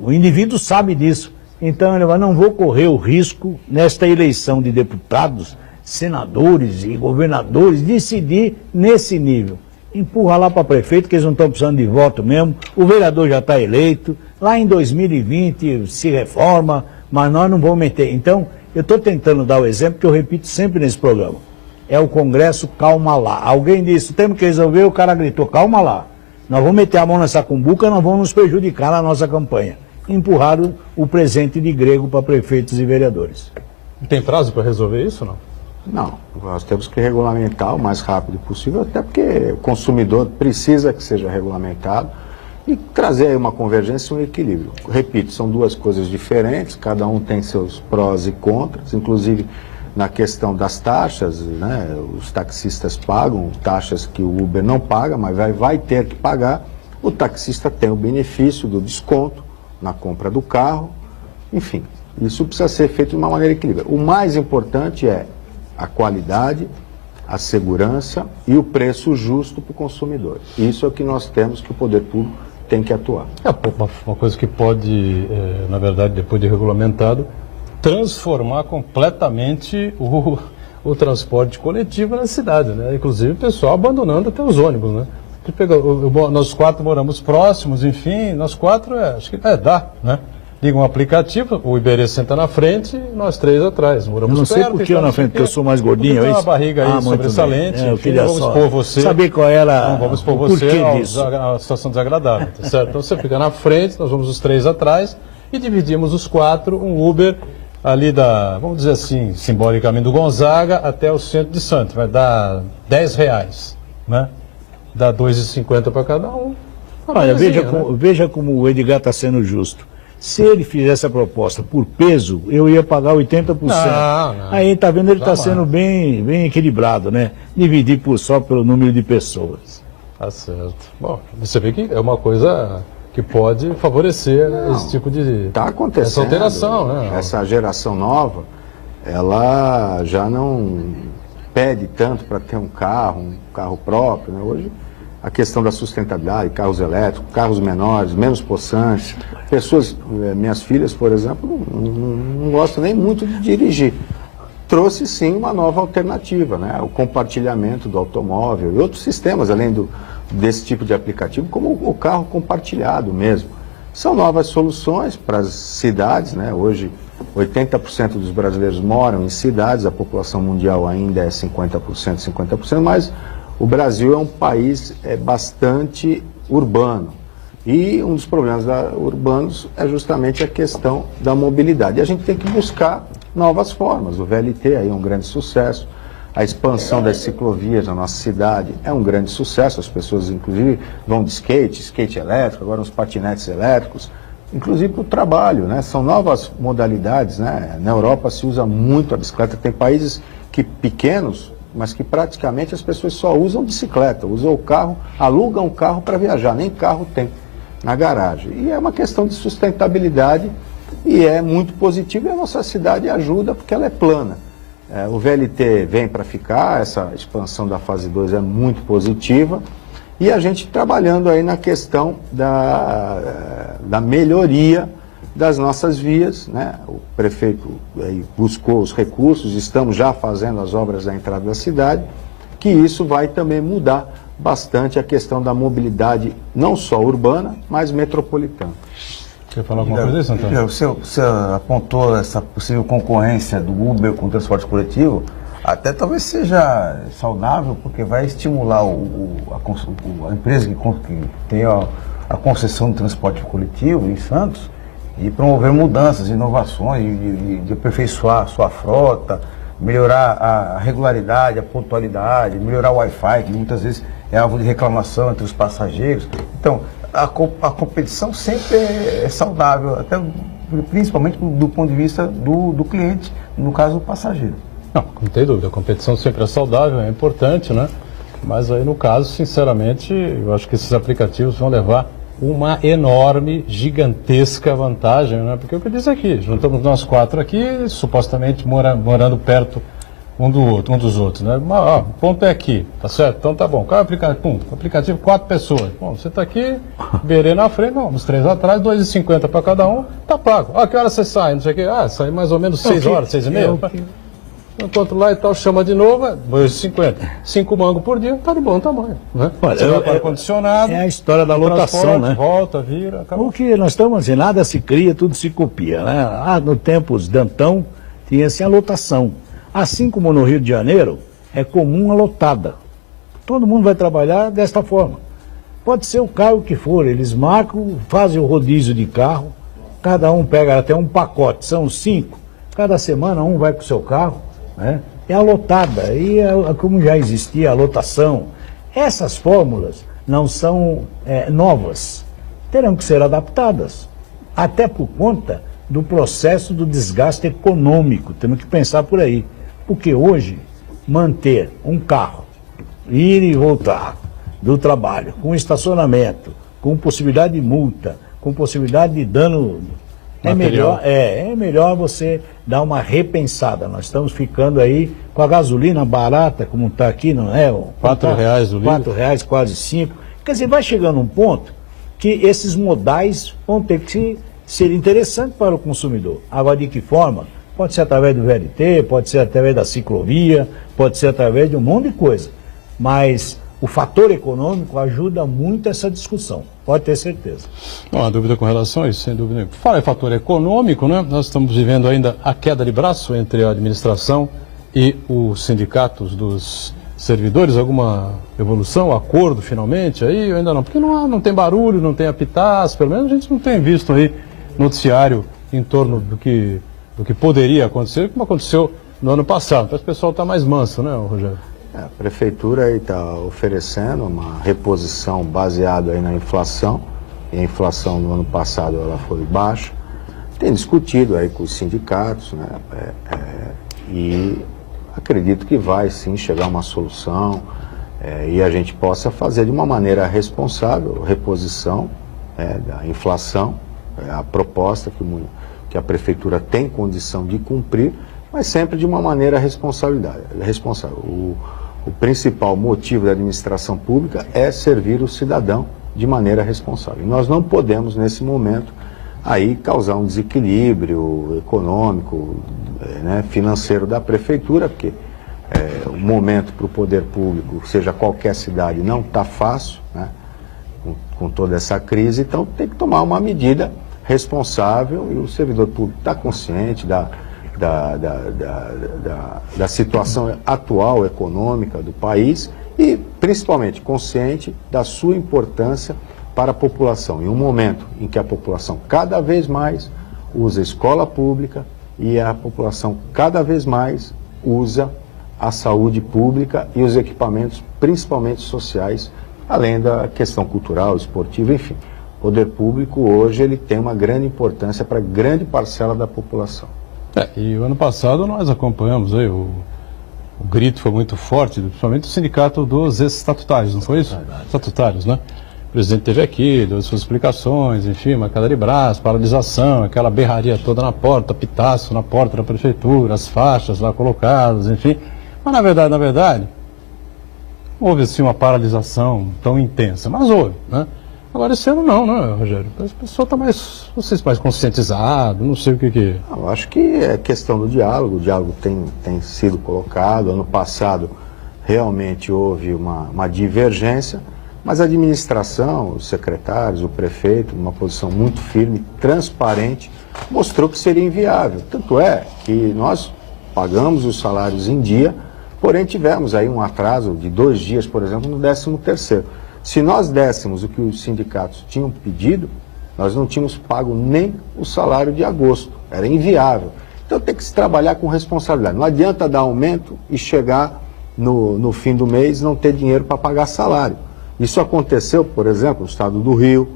O indivíduo sabe disso. Então ele vai, não vou correr o risco, nesta eleição de deputados, senadores e governadores, decidir nesse nível. Empurra lá para prefeito, que eles não estão precisando de voto mesmo, o vereador já está eleito, lá em 2020 se reforma, mas nós não vamos meter. Então, eu estou tentando dar o exemplo que eu repito sempre nesse programa. É o Congresso Calma Lá. Alguém disse, temos que resolver, o cara gritou, calma lá. Nós vamos meter a mão nessa cumbuca, nós vamos nos prejudicar na nossa campanha. Empurraram o presente de grego para prefeitos e vereadores. Tem prazo para resolver isso, não? Não, nós temos que regulamentar o mais rápido possível, até porque o consumidor precisa que seja regulamentado e trazer aí uma convergência e um equilíbrio. Repito, são duas coisas diferentes, cada um tem seus prós e contras, inclusive na questão das taxas, né, os taxistas pagam taxas que o Uber não paga, mas vai ter que pagar. O taxista tem o benefício do desconto na compra do carro, enfim, isso precisa ser feito de uma maneira equilibrada. O mais importante é a qualidade, a segurança e o preço justo para o consumidor. Isso é o que nós temos, que o poder público tem que atuar. É uma coisa que pode, na verdade, depois de regulamentado, transformar completamente o transporte coletivo na cidade, né? Inclusive o pessoal abandonando até os ônibus, né? Nós quatro moramos próximos, enfim, nós quatro, acho que dá, né? Liga um aplicativo, o Iberê senta na frente e nós três atrás. Moramos eu não sei por que eu na frente, porque eu sou mais gordinho, é isso? Uma barriga aí sobressalente, eu queria vamos expor você. Saber qual era não, vamos expor você a situação desagradável, tá certo? Então você fica na frente, nós vamos os três atrás e dividimos os quatro, um Uber ali vamos dizer assim, simbolicamente do Gonzaga até o centro de Santos. Vai dar R$10, né? Dá R$2,50 para cada um. Olha, veja como o Edgar está sendo justo. Se ele fizesse a proposta por peso, eu ia pagar 80%. Não. Aí, tá vendo, ele está sendo bem equilibrado, né? Dividir só pelo número de pessoas. Tá certo. Bom, você vê que é uma coisa que pode favorecer esse tipo de... Está acontecendo. Essa alteração, né? Essa geração nova, ela já não pede tanto para ter um carro próprio, né? Hoje, a questão da sustentabilidade, carros elétricos, carros menores, menos possantes. Pessoas, minhas filhas, por exemplo, não gostam nem muito de dirigir. Trouxe, sim, uma nova alternativa, né? O compartilhamento do automóvel e outros sistemas, além desse tipo de aplicativo, como o carro compartilhado mesmo. São novas soluções para as cidades, né? Hoje, 80% dos brasileiros moram em cidades, a população mundial ainda é 50%, mas o Brasil é um país bastante urbano. E um dos problemas urbanos é justamente a questão da mobilidade. E a gente tem que buscar novas formas. O VLT aí é um grande sucesso. A expansão das ciclovias na nossa cidade é um grande sucesso. As pessoas, inclusive, vão de skate elétrico, agora uns patinetes elétricos, inclusive para o trabalho, né? São novas modalidades, né? Na Europa se usa muito a bicicleta. Tem países pequenos, mas que praticamente as pessoas só usam bicicleta, usam o carro, alugam o carro para viajar, nem carro tem na garagem. E é uma questão de sustentabilidade e é muito positivo, e a nossa cidade ajuda porque ela é plana. O VLT vem para ficar, essa expansão da fase 2 é muito positiva, e a gente trabalhando aí na questão da melhoria das nossas vias, né? O prefeito aí buscou os recursos, estamos já fazendo as obras da entrada da cidade, que isso vai também mudar bastante a questão da mobilidade, não só urbana, mas metropolitana. Quer falar alguma coisa disso, Antônio? Você apontou essa possível concorrência do Uber com o transporte coletivo, até talvez seja saudável, porque vai estimular a empresa que tem a concessão de transporte coletivo em Santos, e promover mudanças, inovações, de aperfeiçoar a sua frota, melhorar a regularidade, a pontualidade, melhorar o Wi-Fi, que muitas vezes é alvo de reclamação entre os passageiros. Então, a competição sempre é saudável, até principalmente do ponto de vista do cliente, no caso do passageiro. Não, não tem dúvida, a competição sempre é saudável, é importante, né? Mas aí no caso, sinceramente, eu acho que esses aplicativos vão levar uma enorme, gigantesca vantagem, né? Porque o que eu disse aqui, juntamos nós 4 aqui, supostamente morando perto um dos outros, né? Mas, o ponto é aqui, tá certo? Então tá bom. Qual é o aplicativo? Pum, aplicativo 4 pessoas. Bom, você tá aqui, Berê na frente, não, uns 3 atrás, 2,50 para cada um, tá pago. Que hora você sai? Não sei o quê. Sai mais ou menos 6 horas, 6h30. Enquanto lá e tal, chama de novo, 2,50. 5 mangos por dia, tá de bom tamanho. Né? Olha, você vai para ar-condicionado. É a história da lotação, né? Volta, vira, acabou. O que nós estamos dizendo, nada se cria, tudo se copia, né? No tempos de Antão, tinha-se a lotação. Assim como no Rio de Janeiro, é comum a lotada. Todo mundo vai trabalhar desta forma. Pode ser o carro que for, eles marcam, fazem o rodízio de carro, cada um pega até um pacote, são 5. Cada semana um vai com o seu carro, né? É a lotada, e como já existia a lotação. Essas fórmulas não são novas, terão que ser adaptadas, até por conta do processo do desgaste econômico, temos que pensar por aí. Porque hoje, manter um carro, ir e voltar do trabalho, com estacionamento, com possibilidade de multa, com possibilidade de dano, é melhor você dar uma repensada. Nós estamos ficando aí com a gasolina barata, como está aqui, não é? R$4 o litro. R$4, quase 5. Quer dizer, vai chegando um ponto que esses modais vão ter que ser interessantes para o consumidor. Agora, de que forma? Pode ser através do VLT, pode ser através da ciclovia, pode ser através de um monte de coisa. Mas o fator econômico ajuda muito essa discussão, pode ter certeza. Não há dúvida com relação a isso, sem dúvida nenhuma. Fala em fator econômico, né? Nós estamos vivendo ainda a queda de braço entre a administração e os sindicatos dos servidores. Alguma evolução, acordo finalmente aí? Ainda não, porque não tem barulho, não tem apitaço, pelo menos a gente não tem visto aí noticiário em torno do que poderia acontecer, como aconteceu no ano passado. Então o pessoal está mais manso, né, Rogério? A prefeitura está oferecendo uma reposição baseada aí na inflação, e a inflação no ano passado ela foi baixa. Tem discutido aí com os sindicatos, né, e acredito que vai sim chegar a uma solução e a gente possa fazer de uma maneira responsável reposição da inflação, a proposta que a prefeitura tem condição de cumprir, mas sempre de uma maneira responsável. O principal motivo da administração pública é servir o cidadão de maneira responsável. E nós não podemos, nesse momento, aí causar um desequilíbrio econômico, financeiro da prefeitura, porque o momento para o poder público, seja qualquer cidade, não está fácil, né, com toda essa crise, então tem que tomar uma medida responsável, e o servidor público está consciente da situação atual econômica do país e principalmente consciente da sua importância para a população. Em um momento em que a população cada vez mais usa escola pública e a população cada vez mais usa a saúde pública e os equipamentos, principalmente sociais, além da questão cultural, esportiva, enfim. O poder público hoje ele tem uma grande importância para grande parcela da população. E o ano passado nós acompanhamos aí, o grito foi muito forte, principalmente do sindicato dos estatutários, não foi isso? Estatutários, né? O presidente esteve aqui, deu suas explicações, enfim, uma queda de braço, paralisação, aquela berraria toda na porta, pitaço na porta da prefeitura, as faixas lá colocadas, enfim. Mas na verdade, houve assim uma paralisação tão intensa, mas houve, né? Agora esse ano não, né, Rogério? A pessoa está mais, não sei se mais conscientizado, não sei o que é. Eu acho que é questão do diálogo, o diálogo tem sido colocado. Ano passado realmente houve uma divergência, mas a administração, os secretários, o prefeito, numa posição muito firme, transparente, mostrou que seria inviável. Tanto é que nós pagamos os salários em dia, porém tivemos aí um atraso de 2 dias, por exemplo, no 13º. Se nós dessemos o que os sindicatos tinham pedido, nós não tínhamos pago nem o salário de agosto. Era inviável. Então tem que se trabalhar com responsabilidade. Não adianta dar aumento e chegar no fim do mês não ter dinheiro para pagar salário. Isso aconteceu, por exemplo, no estado do Rio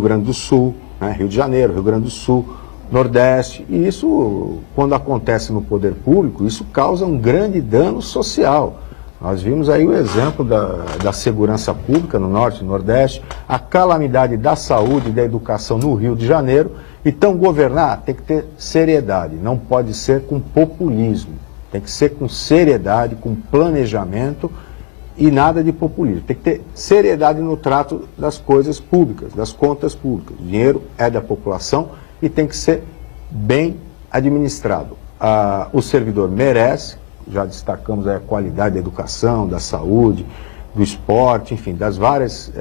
Grande do Sul, né? Rio de Janeiro, Rio Grande do Sul, Nordeste, e isso, quando acontece no poder público, isso causa um grande dano social. Nós vimos aí o exemplo da segurança pública no Norte e Nordeste, a calamidade da saúde e da educação no Rio de Janeiro. Então, governar tem que ter seriedade, não pode ser com populismo, tem que ser com seriedade, com planejamento e nada de populismo. Tem que ter seriedade no trato das coisas públicas, das contas públicas. O dinheiro é da população e tem que ser bem administrado. O servidor merece, já destacamos aí a qualidade da educação, da saúde, do esporte, enfim, dos vários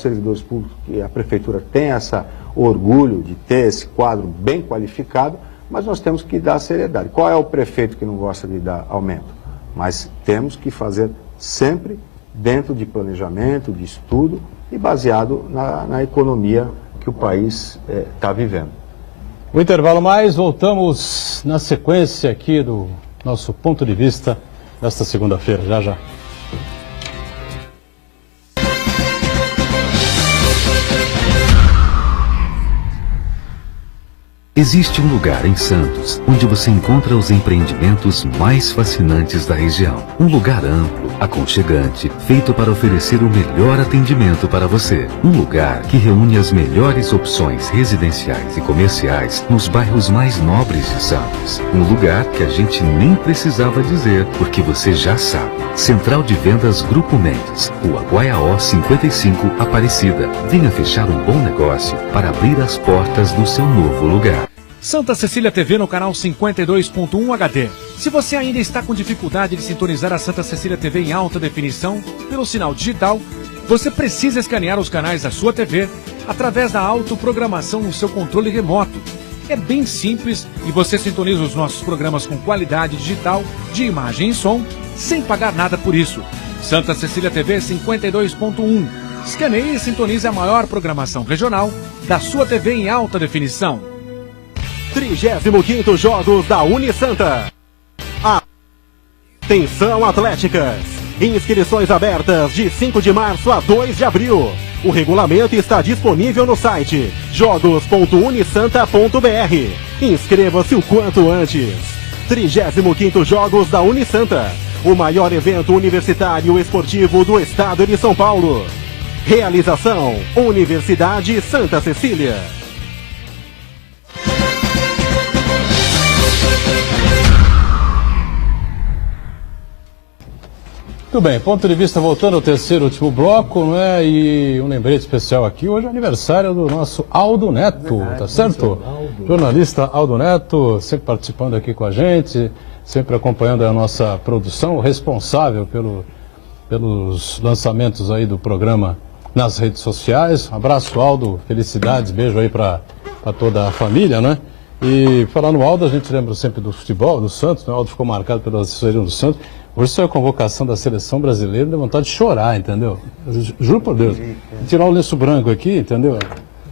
servidores públicos que a prefeitura tem esse orgulho de ter esse quadro bem qualificado, mas nós temos que dar seriedade. Qual é o prefeito que não gosta de dar aumento? Mas temos que fazer sempre dentro de planejamento, de estudo e baseado na economia que o país está vivendo. O intervalo mais, voltamos na sequência aqui do nosso ponto de vista desta segunda-feira, já já. Existe um lugar em Santos onde você encontra os empreendimentos mais fascinantes da região. Um lugar amplo, aconchegante, feito para oferecer o melhor atendimento para você. Um lugar que reúne as melhores opções residenciais e comerciais nos bairros mais nobres de Santos. Um lugar que a gente nem precisava dizer, porque você já sabe. Central de Vendas Grupo Mendes, Rua Guaiaó 55, Aparecida. Venha fechar um bom negócio para abrir as portas do seu novo lugar. Santa Cecília TV no canal 52.1 HD. Se você ainda está com dificuldade de sintonizar a Santa Cecília TV em alta definição pelo sinal digital, você precisa escanear os canais da sua TV através da autoprogramação no seu controle remoto. É bem simples e você sintoniza os nossos programas com qualidade digital, de imagem e som, sem pagar nada por isso. Santa Cecília TV 52.1. Escaneie e sintonize a maior programação regional da sua TV em alta definição. 35º Jogos da Unisanta. Atenção, atléticas! Inscrições abertas de 5 de março a 2 de abril. O regulamento está disponível no site jogos.unisanta.br. Inscreva-se o quanto antes. 35º Jogos da Unisanta. O maior evento universitário esportivo do estado de São Paulo. Realização: Universidade Santa Cecília. Muito bem, ponto de vista voltando ao terceiro e último bloco, não é? E um lembrete especial aqui, hoje é aniversário do nosso Aldo Neto, tá certo? Jornalista Aldo Neto, sempre participando aqui com a gente, sempre acompanhando a nossa produção, responsável pelos lançamentos aí do programa nas redes sociais. Abraço, Aldo, felicidades, beijo aí para toda a família, né? E falando no Aldo, a gente lembra sempre do futebol, do Santos, né? O Aldo ficou marcado pela assessoria do Santos. Hoje saiu a convocação da seleção brasileira, deu vontade de chorar, entendeu? Juro por Deus. Tirar o lenço branco aqui, entendeu?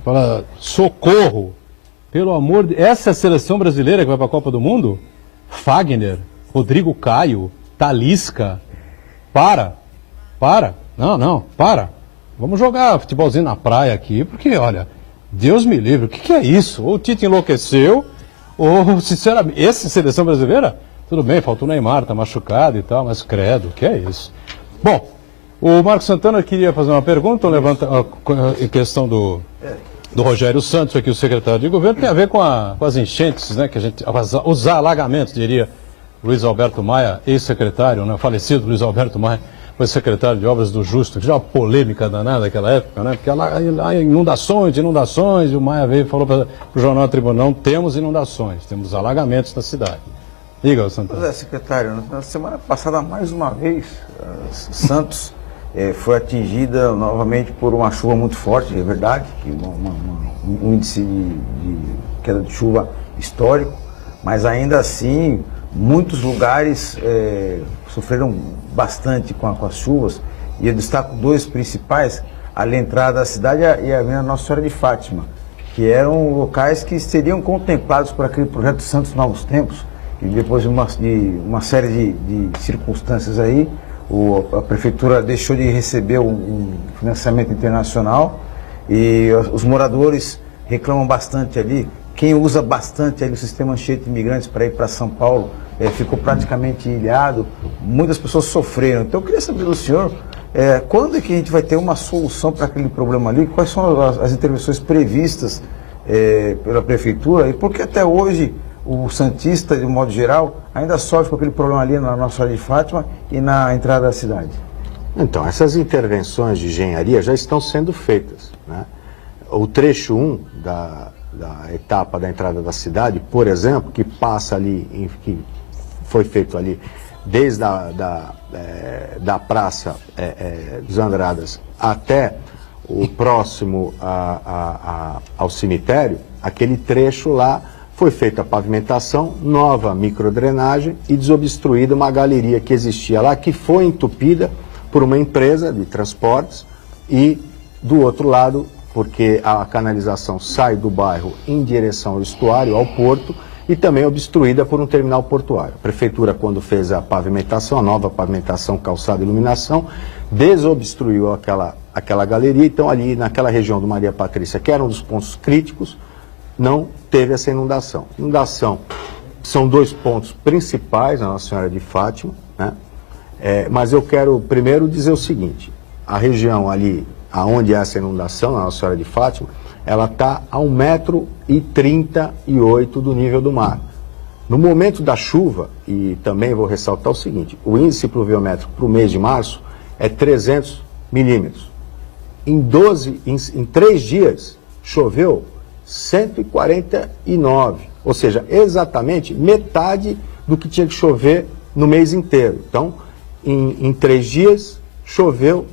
Falar, socorro, pelo amor de... Essa é a seleção brasileira que vai para a Copa do Mundo? Fagner, Rodrigo Caio, Talisca. Para. Não, para. Vamos jogar futebolzinho na praia aqui, porque, olha, Deus me livre, o que é isso? Ou o Tite enlouqueceu, ou, sinceramente, essa seleção brasileira... Tudo bem, faltou o Neymar, tá machucado e tal, mas credo, o que é isso? Bom, o Marcos Santana queria fazer uma pergunta, em questão do Rogério Santos, aqui o secretário de governo, tem a ver com as enchentes, né, os alagamentos, diria Luiz Alberto Maia, ex-secretário, né, falecido Luiz Alberto Maia, foi secretário de Obras do Justo, que já uma polêmica danada naquela época, né, porque lá inundações, e o Maia veio e falou para o Jornal Tribunal, temos inundações, temos alagamentos na cidade. Diga, Santana. Pois é, secretário, na semana passada, mais uma vez, Santos foi atingida novamente por uma chuva muito forte, é verdade, que um índice de queda de chuva histórico, mas ainda assim, muitos lugares sofreram bastante com as chuvas, e eu destaco dois principais, ali a entrada da cidade e a Avenida Nossa Senhora de Fátima, que eram locais que seriam contemplados por aquele projeto Santos Novos Tempos. E depois de uma série de circunstâncias aí, a prefeitura deixou de receber um financiamento internacional e os moradores reclamam bastante ali Quem usa bastante ali o sistema Anchieta Imigrantes para ir para São Paulo ficou praticamente ilhado, muitas pessoas sofreram. Então eu queria saber do senhor, quando é que a gente vai ter uma solução para aquele problema ali? Quais são as intervenções previstas pela prefeitura? E por que até hoje o santista, de um modo geral, ainda sofre com aquele problema ali na Nossa Senhora de Fátima e na entrada da cidade? Então, essas intervenções de engenharia já estão sendo feitas, né? O trecho 1 da etapa da entrada da cidade, por exemplo, que passa ali, que foi feito ali desde da Praça dos Andradas até o próximo ao cemitério, aquele trecho lá foi feita a pavimentação, nova microdrenagem e desobstruída uma galeria que existia lá, que foi entupida por uma empresa de transportes e do outro lado, porque a canalização sai do bairro em direção ao estuário, ao porto, e também obstruída por um terminal portuário. A prefeitura, quando fez a pavimentação, a nova pavimentação, calçada e iluminação, desobstruiu aquela galeria. Então, ali naquela região do Maria Patrícia, que era um dos pontos críticos, não teve essa inundação. Inundação são 2 pontos principais na Nossa Senhora de Fátima, né? Mas eu quero primeiro dizer o seguinte: a região ali, aonde é essa inundação, na Nossa Senhora de Fátima, ela está a 1,38 m do nível do mar. No momento da chuva, e também vou ressaltar o seguinte, o índice pluviométrico para o mês de março é 300 milímetros. Em 3 dias, choveu 149, ou seja, exatamente metade do que tinha que chover no mês inteiro. Então, em 3 dias, choveu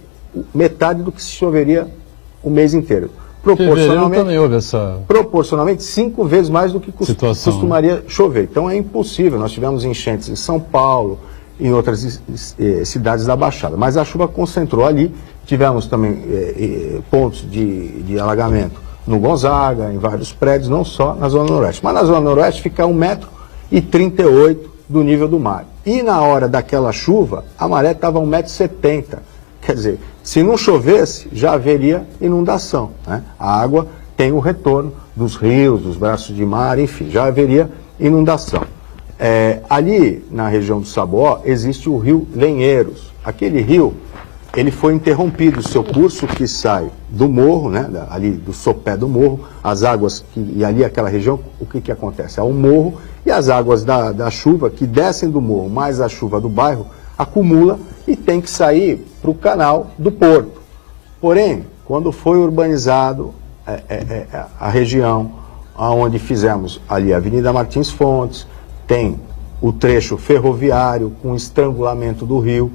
metade do que se choveria o mês inteiro. Proporcionalmente 5 vezes mais do que costumaria chover. Então é impossível. Nós tivemos enchentes em São Paulo, em outras cidades da Baixada, mas a chuva concentrou ali. Tivemos também pontos de alagamento no Gonzaga, em vários prédios, não só na Zona Noroeste. Mas na Zona Noroeste fica a 1,38 m do nível do mar. E na hora daquela chuva, a maré estava a 1,70 m. Quer dizer, se não chovesse, já haveria inundação, né? A água tem o retorno dos rios, dos braços de mar, enfim, já haveria inundação. Ali na região do Saboó existe o rio Lenheiros. Aquele rio, ele foi interrompido, o seu curso que sai do morro, né, ali do sopé do morro, as águas, e ali aquela região, o que acontece? É um morro e as águas da chuva que descem do morro, mais a chuva do bairro, acumula e tem que sair para o canal do porto. Porém, quando foi urbanizado a região onde fizemos ali a Avenida Martins Fontes, tem o trecho ferroviário com estrangulamento do rio,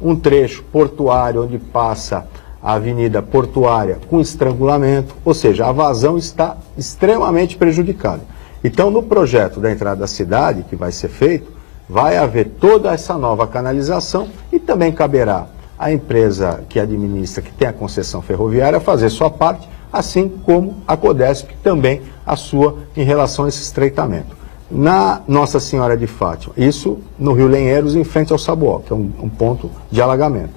um trecho portuário onde passa a Avenida Portuária com estrangulamento, ou seja, a vazão está extremamente prejudicada. Então, no projeto da entrada da cidade, que vai ser feito, vai haver toda essa nova canalização e também caberá à empresa que administra, que tem a concessão ferroviária, fazer sua parte, assim como a Codesp também a sua em relação a esse estreitamento. Na Nossa Senhora de Fátima, isso no Rio Lenheiros, em frente ao Saboó, que é um ponto de alagamento.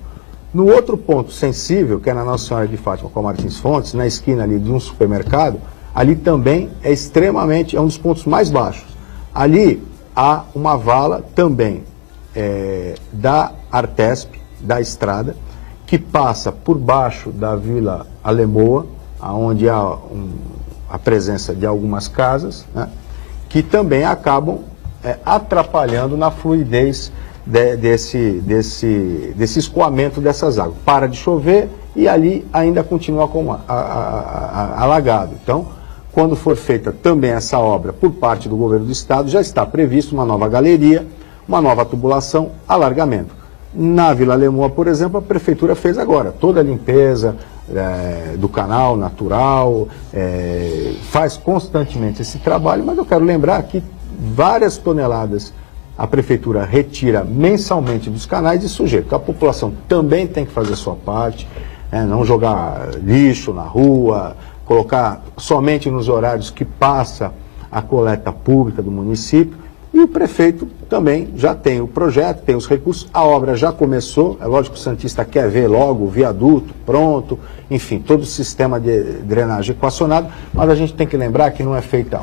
No outro ponto sensível, que é na Nossa Senhora de Fátima com a Martins Fontes, na esquina ali de um supermercado, ali também é um dos pontos mais baixos. Ali há uma vala também da Artesp, da estrada, que passa por baixo da Vila Alemoa, onde há a presença de algumas casas, né, que também acabam atrapalhando na fluidez desse escoamento dessas águas. Para de chover e ali ainda continua alagado. Então, quando for feita também essa obra por parte do governo do estado, já está previsto uma nova galeria, uma nova tubulação, alargamento. Na Vila Alemoa, por exemplo, a prefeitura fez agora toda a limpeza do canal natural, faz constantemente esse trabalho, mas eu quero lembrar que várias toneladas a prefeitura retira mensalmente dos canais de sujeito. Então, a população também tem que fazer a sua parte, não jogar lixo na rua, colocar somente nos horários que passa a coleta pública do município. E o prefeito também já tem o projeto, tem os recursos, a obra já começou, é lógico que o santista quer ver logo o viaduto pronto, enfim, todo o sistema de drenagem equacionado, mas a gente tem que lembrar que não é feita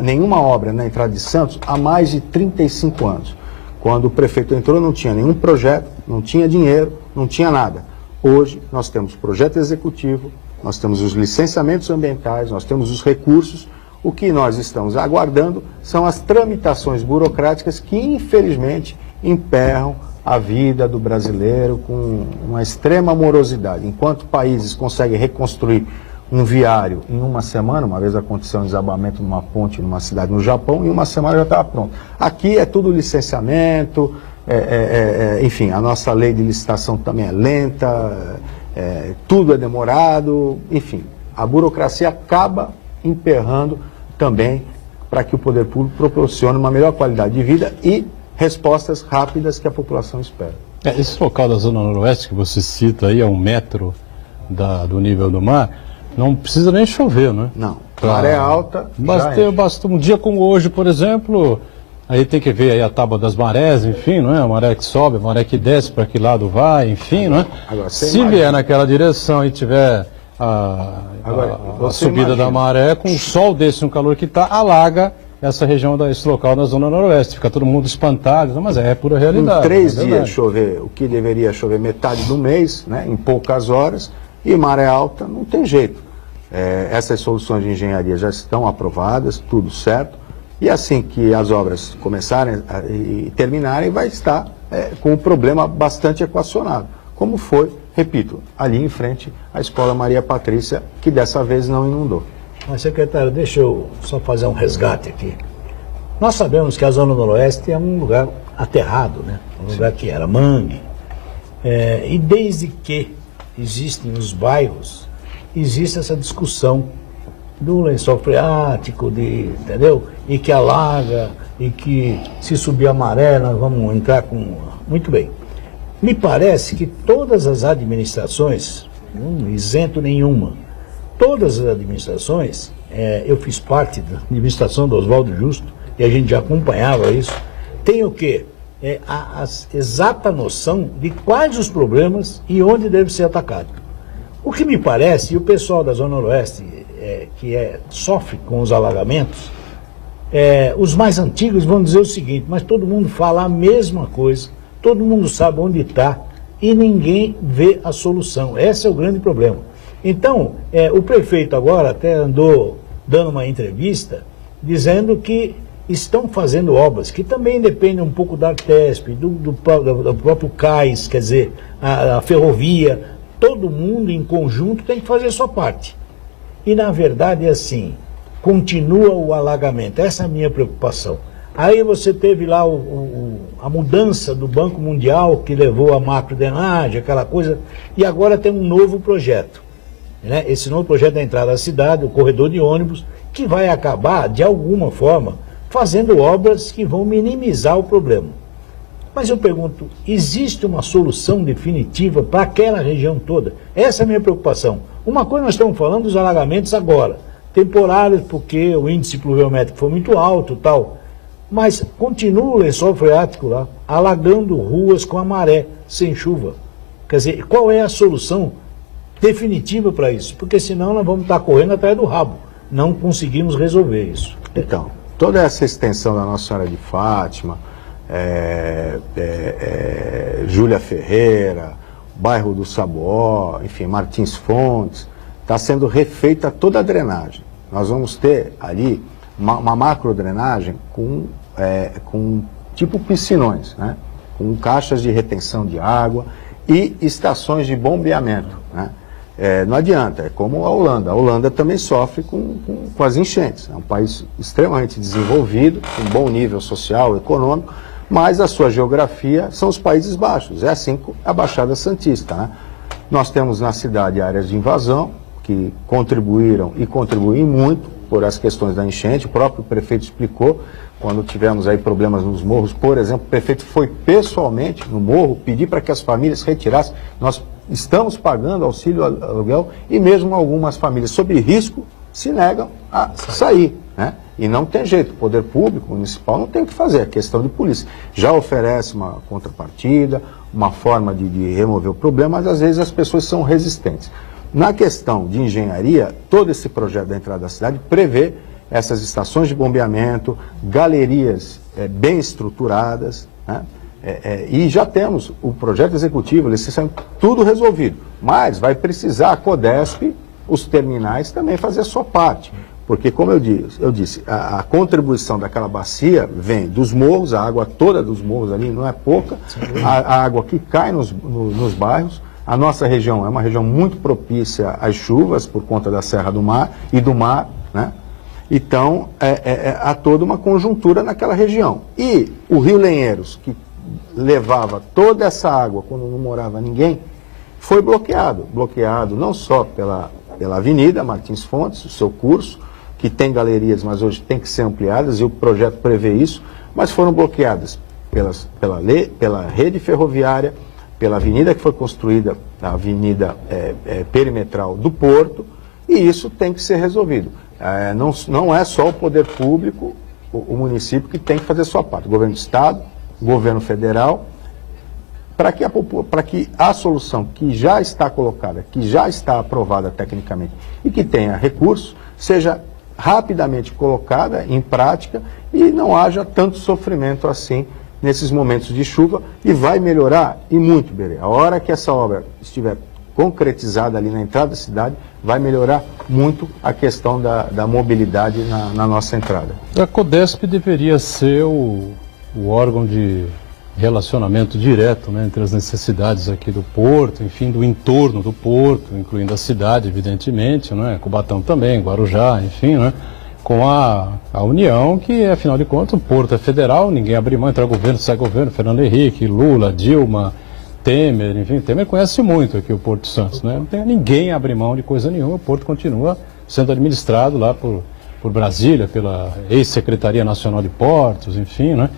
nenhuma obra na entrada de Santos há mais de 35 anos. Quando o prefeito entrou não tinha nenhum projeto, não tinha dinheiro, não tinha nada. Hoje nós temos projeto executivo, nós temos os licenciamentos ambientais, nós temos os recursos. O que nós estamos aguardando são as tramitações burocráticas que, infelizmente, emperram a vida do brasileiro com uma extrema morosidade. Enquanto países conseguem reconstruir um viário em uma semana, uma vez aconteceu um desabamento numa ponte numa cidade no Japão, em uma semana já estava pronto. Aqui é tudo licenciamento, enfim, a nossa lei de licitação também é lenta, tudo é demorado, enfim, a burocracia acaba emperrando também para que o poder público proporcione uma melhor qualidade de vida e respostas rápidas que a população espera. Esse local da Zona Noroeste que você cita aí, a 1 metro do nível do mar, não precisa nem chover, né? Não, maré alta. Basta um dia como hoje, por exemplo, aí tem que ver aí a tábua das marés, enfim, não é? A maré que sobe, a maré que desce, para que lado vai, enfim, não é? Agora, se vier naquela direção e tiver a subida da maré, com o sol desse, no calor que está, alaga essa região, esse local na Zona Noroeste. Fica todo mundo espantado, mas é pura realidade. Em 3 dias chover, o que deveria chover metade do mês, né, em poucas horas, e maré alta, não tem jeito. Essas soluções de engenharia já estão aprovadas, tudo certo, e assim que as obras começarem e terminarem, vai estar com o problema bastante equacionado, como foi, repito, ali em frente à Escola Maria Patrícia, que dessa vez não inundou. Mas, secretário, deixa eu só fazer um resgate aqui. Nós sabemos que a Zona Noroeste é um lugar aterrado, né? Um lugar que era mangue. E desde que existem os bairros, existe essa discussão do lençol freático, entendeu? E que alaga, e que se subir a maré nós vamos entrar com... Muito bem. Me parece que todas as administrações, não isento nenhuma, todas as administrações, eu fiz parte da administração do Oswaldo Justo, e a gente já acompanhava isso, tem o quê? A exata noção de quais os problemas e onde deve ser atacado. O que me parece, e o pessoal da Zona Noroeste, que sofre com os alagamentos, os mais antigos vão dizer o seguinte, mas todo mundo fala a mesma coisa, todo mundo sabe onde está e ninguém vê a solução. Esse é o grande problema. Então, o prefeito agora até andou dando uma entrevista dizendo que estão fazendo obras, que também dependem um pouco da Artesp, do próprio CAIS, quer dizer, a ferrovia, todo mundo em conjunto tem que fazer a sua parte. E na verdade é assim, continua o alagamento, essa é a minha preocupação. Aí você teve lá a mudança do Banco Mundial, que levou a macrodrenagem, aquela coisa, e agora tem um novo projeto. Né? Esse novo projeto da entrada da cidade, o corredor de ônibus, que vai acabar, de alguma forma, fazendo obras que vão minimizar o problema. Mas eu pergunto, existe uma solução definitiva para aquela região toda? Essa é a minha preocupação. Uma coisa nós estamos falando dos alagamentos agora, temporários, porque o índice pluviométrico foi muito alto e tal, mas continua o lençol freático lá, alagando ruas com a maré, sem chuva. Quer dizer, qual é a solução definitiva para isso? Porque senão nós vamos estar correndo atrás do rabo. Não conseguimos resolver isso. Então, toda essa extensão da Nossa Senhora de Fátima, Júlia Ferreira, bairro do Saboó, enfim, Martins Fontes, está sendo refeita toda a drenagem. Nós vamos ter ali uma macrodrenagem com tipo piscinões, né? Com caixas de retenção de água e estações de bombeamento, né? Não adianta, é como a Holanda. A Holanda também sofre com as enchentes. É um país extremamente desenvolvido, com bom nível social, econômico, mas a sua geografia são os Países Baixos. É assim a Baixada Santista, né? Nós temos na cidade áreas de invasão, que contribuíram e contribuem muito por as questões da enchente. O próprio prefeito explicou, quando tivemos aí problemas nos morros, por exemplo, o prefeito foi pessoalmente no morro pedir para que as famílias retirassem. Nós estamos pagando auxílio aluguel e mesmo algumas famílias sob risco se negam a sair, né? né? E não tem jeito, o poder público municipal não tem o que fazer, é questão de polícia. Já oferece uma contrapartida, uma forma de remover o problema, mas às vezes as pessoas são resistentes. Na questão de engenharia, todo esse projeto da entrada da cidade prevê essas estações de bombeamento, galerias bem estruturadas, né? E já temos o projeto executivo, licenciamento, tudo resolvido. Mas vai precisar a Codesp, os terminais, também fazer a sua parte. Porque, como eu disse, a contribuição daquela bacia vem dos morros, a água toda dos morros ali não é pouca, a água que cai nos bairros. A nossa região é uma região muito propícia às chuvas, por conta da Serra do Mar e do mar, né? Então, há toda uma conjuntura naquela região. E o Rio Lenheiros, que levava toda essa água quando não morava ninguém, foi bloqueado não só pela Avenida Martins Fontes, o seu curso, que tem galerias, mas hoje tem que ser ampliadas, e o projeto prevê isso, mas foram bloqueadas pela rede ferroviária, pela avenida que foi construída, a avenida perimetral do Porto, e isso tem que ser resolvido. Não é só o poder público, o município, que tem que fazer a sua parte, o governo do Estado, o governo federal, para que a solução que já está colocada, que já está aprovada tecnicamente e que tenha recurso, seja rapidamente colocada em prática e não haja tanto sofrimento assim nesses momentos de chuva, e vai melhorar, e muito, Berê. A hora que essa obra estiver concretizada ali na entrada da cidade, vai melhorar muito a questão da mobilidade na nossa entrada. A Codesp deveria ser o órgão de relacionamento direto, né, entre as necessidades aqui do Porto, enfim, do entorno do Porto, incluindo a cidade, evidentemente, né, Cubatão também, Guarujá, enfim, né, com a União, que, afinal de contas, o Porto é federal, ninguém abre mão, entra governo, sai governo, Fernando Henrique, Lula, Dilma, Temer, enfim, Temer conhece muito aqui o Porto Santos, né, não tem ninguém abre mão de coisa nenhuma, o Porto continua sendo administrado lá por Brasília, pela ex-Secretaria Nacional de Portos, enfim, né.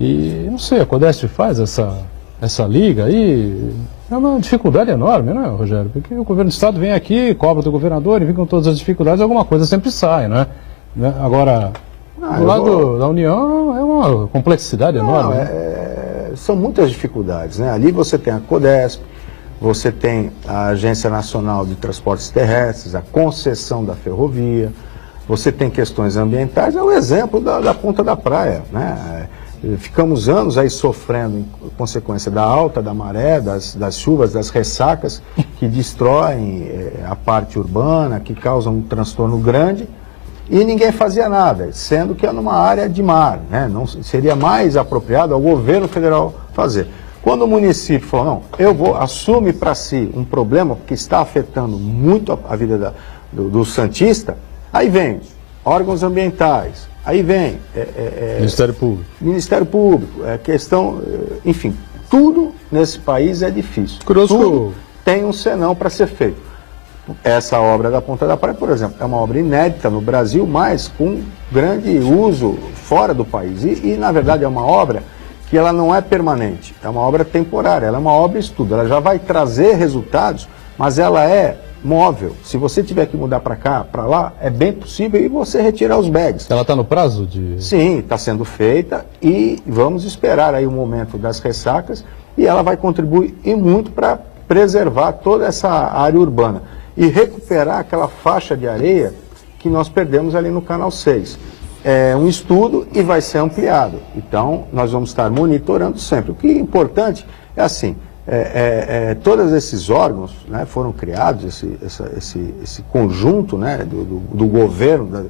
E, não sei, a Codesp faz essa liga aí, é uma dificuldade enorme, né, Rogério? Porque o governo do Estado vem aqui, cobra do governador, e vem com todas as dificuldades, alguma coisa sempre sai, né? Agora, do lado da União, é uma complexidade enorme. São muitas dificuldades, né? Ali você tem a Codesp, você tem a Agência Nacional de Transportes Terrestres, a concessão da ferrovia, você tem questões ambientais, é o exemplo da Ponta da Praia, né? Ficamos anos aí sofrendo em consequência da alta da maré, das chuvas, das ressacas, que destroem a parte urbana, que causam um transtorno grande, e ninguém fazia nada, sendo que é numa área de mar, né? Não seria mais apropriado ao governo federal fazer. Quando o município falou, não, assume para si um problema que está afetando muito a vida do santista, aí vem órgãos ambientais, aí vem Ministério Público, questão, enfim, tudo nesse país é difícil. Curioso, tudo tem um senão para ser feito. Essa obra da Ponta da Praia, por exemplo, é uma obra inédita no Brasil, mas com grande uso fora do país. E na verdade, é uma obra que ela não é permanente, é uma obra temporária, ela é uma obra estudo, ela já vai trazer resultados, mas ela é móvel. Se você tiver que mudar para cá, para lá, é bem possível e você retirar os bags. Ela está no prazo de... Sim, está sendo feita e vamos esperar aí o momento das ressacas e ela vai contribuir e muito para preservar toda essa área urbana e recuperar aquela faixa de areia que nós perdemos ali no Canal 6. É um estudo e vai ser ampliado. Então, nós vamos estar monitorando sempre. O que é importante é assim, todos esses órgãos, né, foram criados, esse conjunto, né, do governo,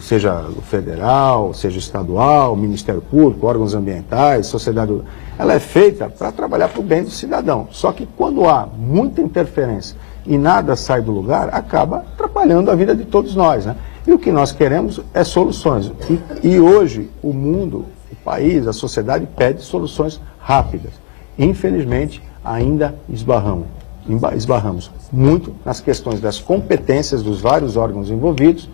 seja o federal, seja estadual, Ministério Público, órgãos ambientais, sociedade, ela é feita para trabalhar para o bem do cidadão. Só que quando há muita interferência e nada sai do lugar, acaba atrapalhando a vida de todos nós, né? E o que nós queremos é soluções. E hoje o mundo, o país, a sociedade pede soluções rápidas. Infelizmente, ainda esbarramos muito nas questões das competências dos vários órgãos envolvidos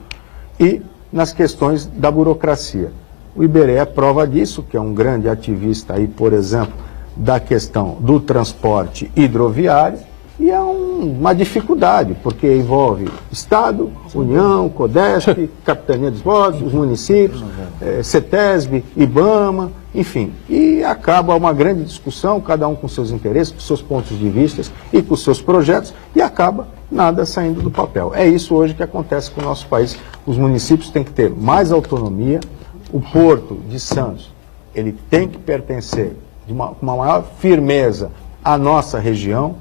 e nas questões da burocracia. O Iberê é prova disso, que é um grande ativista aí, por exemplo, da questão do transporte hidroviário, E é uma dificuldade, porque envolve Estado, União, CODESP, Capitania dos Votos, os municípios, CETESB, IBAMA, enfim. E acaba uma grande discussão, cada um com seus interesses, com seus pontos de vista e com seus projetos, e acaba nada saindo do papel. É isso hoje que acontece com o nosso país. Os municípios têm que ter mais autonomia, o Porto de Santos, ele tem que pertencer com uma maior firmeza à nossa região,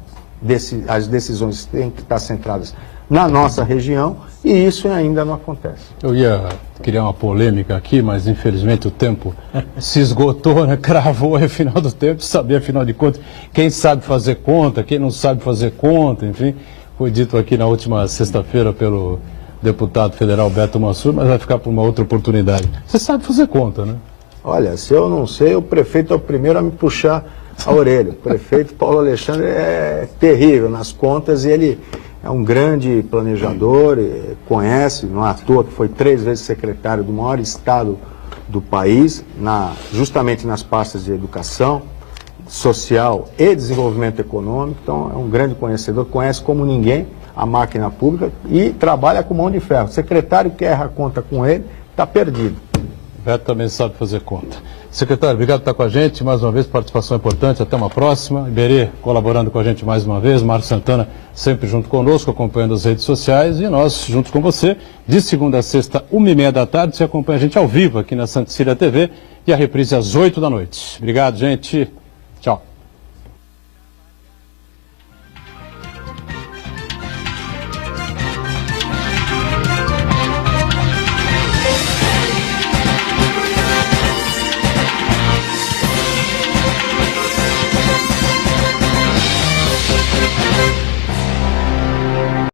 as decisões têm que estar centradas na nossa região, e isso ainda não acontece. Eu ia criar uma polêmica aqui, mas infelizmente o tempo se esgotou, né? Cravou aí o final do tempo, saber afinal de contas quem sabe fazer conta, quem não sabe fazer conta, enfim, foi dito aqui na última sexta-feira pelo deputado federal Beto Mansur, mas vai ficar por uma outra oportunidade. Você sabe fazer conta, né? Olha, se eu não sei, o prefeito é o primeiro a me puxar a orelha. O prefeito Paulo Alexandre é terrível nas contas e ele é um grande planejador, conhece, não é à toa que foi 3 vezes secretário do maior estado do país, justamente nas pastas de educação, social e desenvolvimento econômico. Então é um grande conhecedor, conhece como ninguém a máquina pública e trabalha com mão de ferro. O secretário que erra a conta com ele está perdido. Beto também sabe fazer conta. Secretário, obrigado por estar com a gente. Mais uma vez, participação importante. Até uma próxima. Iberê colaborando com a gente mais uma vez. Márcio Santana sempre junto conosco, acompanhando as redes sociais. E nós, juntos com você, de segunda a sexta, 1h30 da tarde. Você acompanha a gente ao vivo aqui na Santa Cecília TV e a reprise às 8 da noite. Obrigado, gente.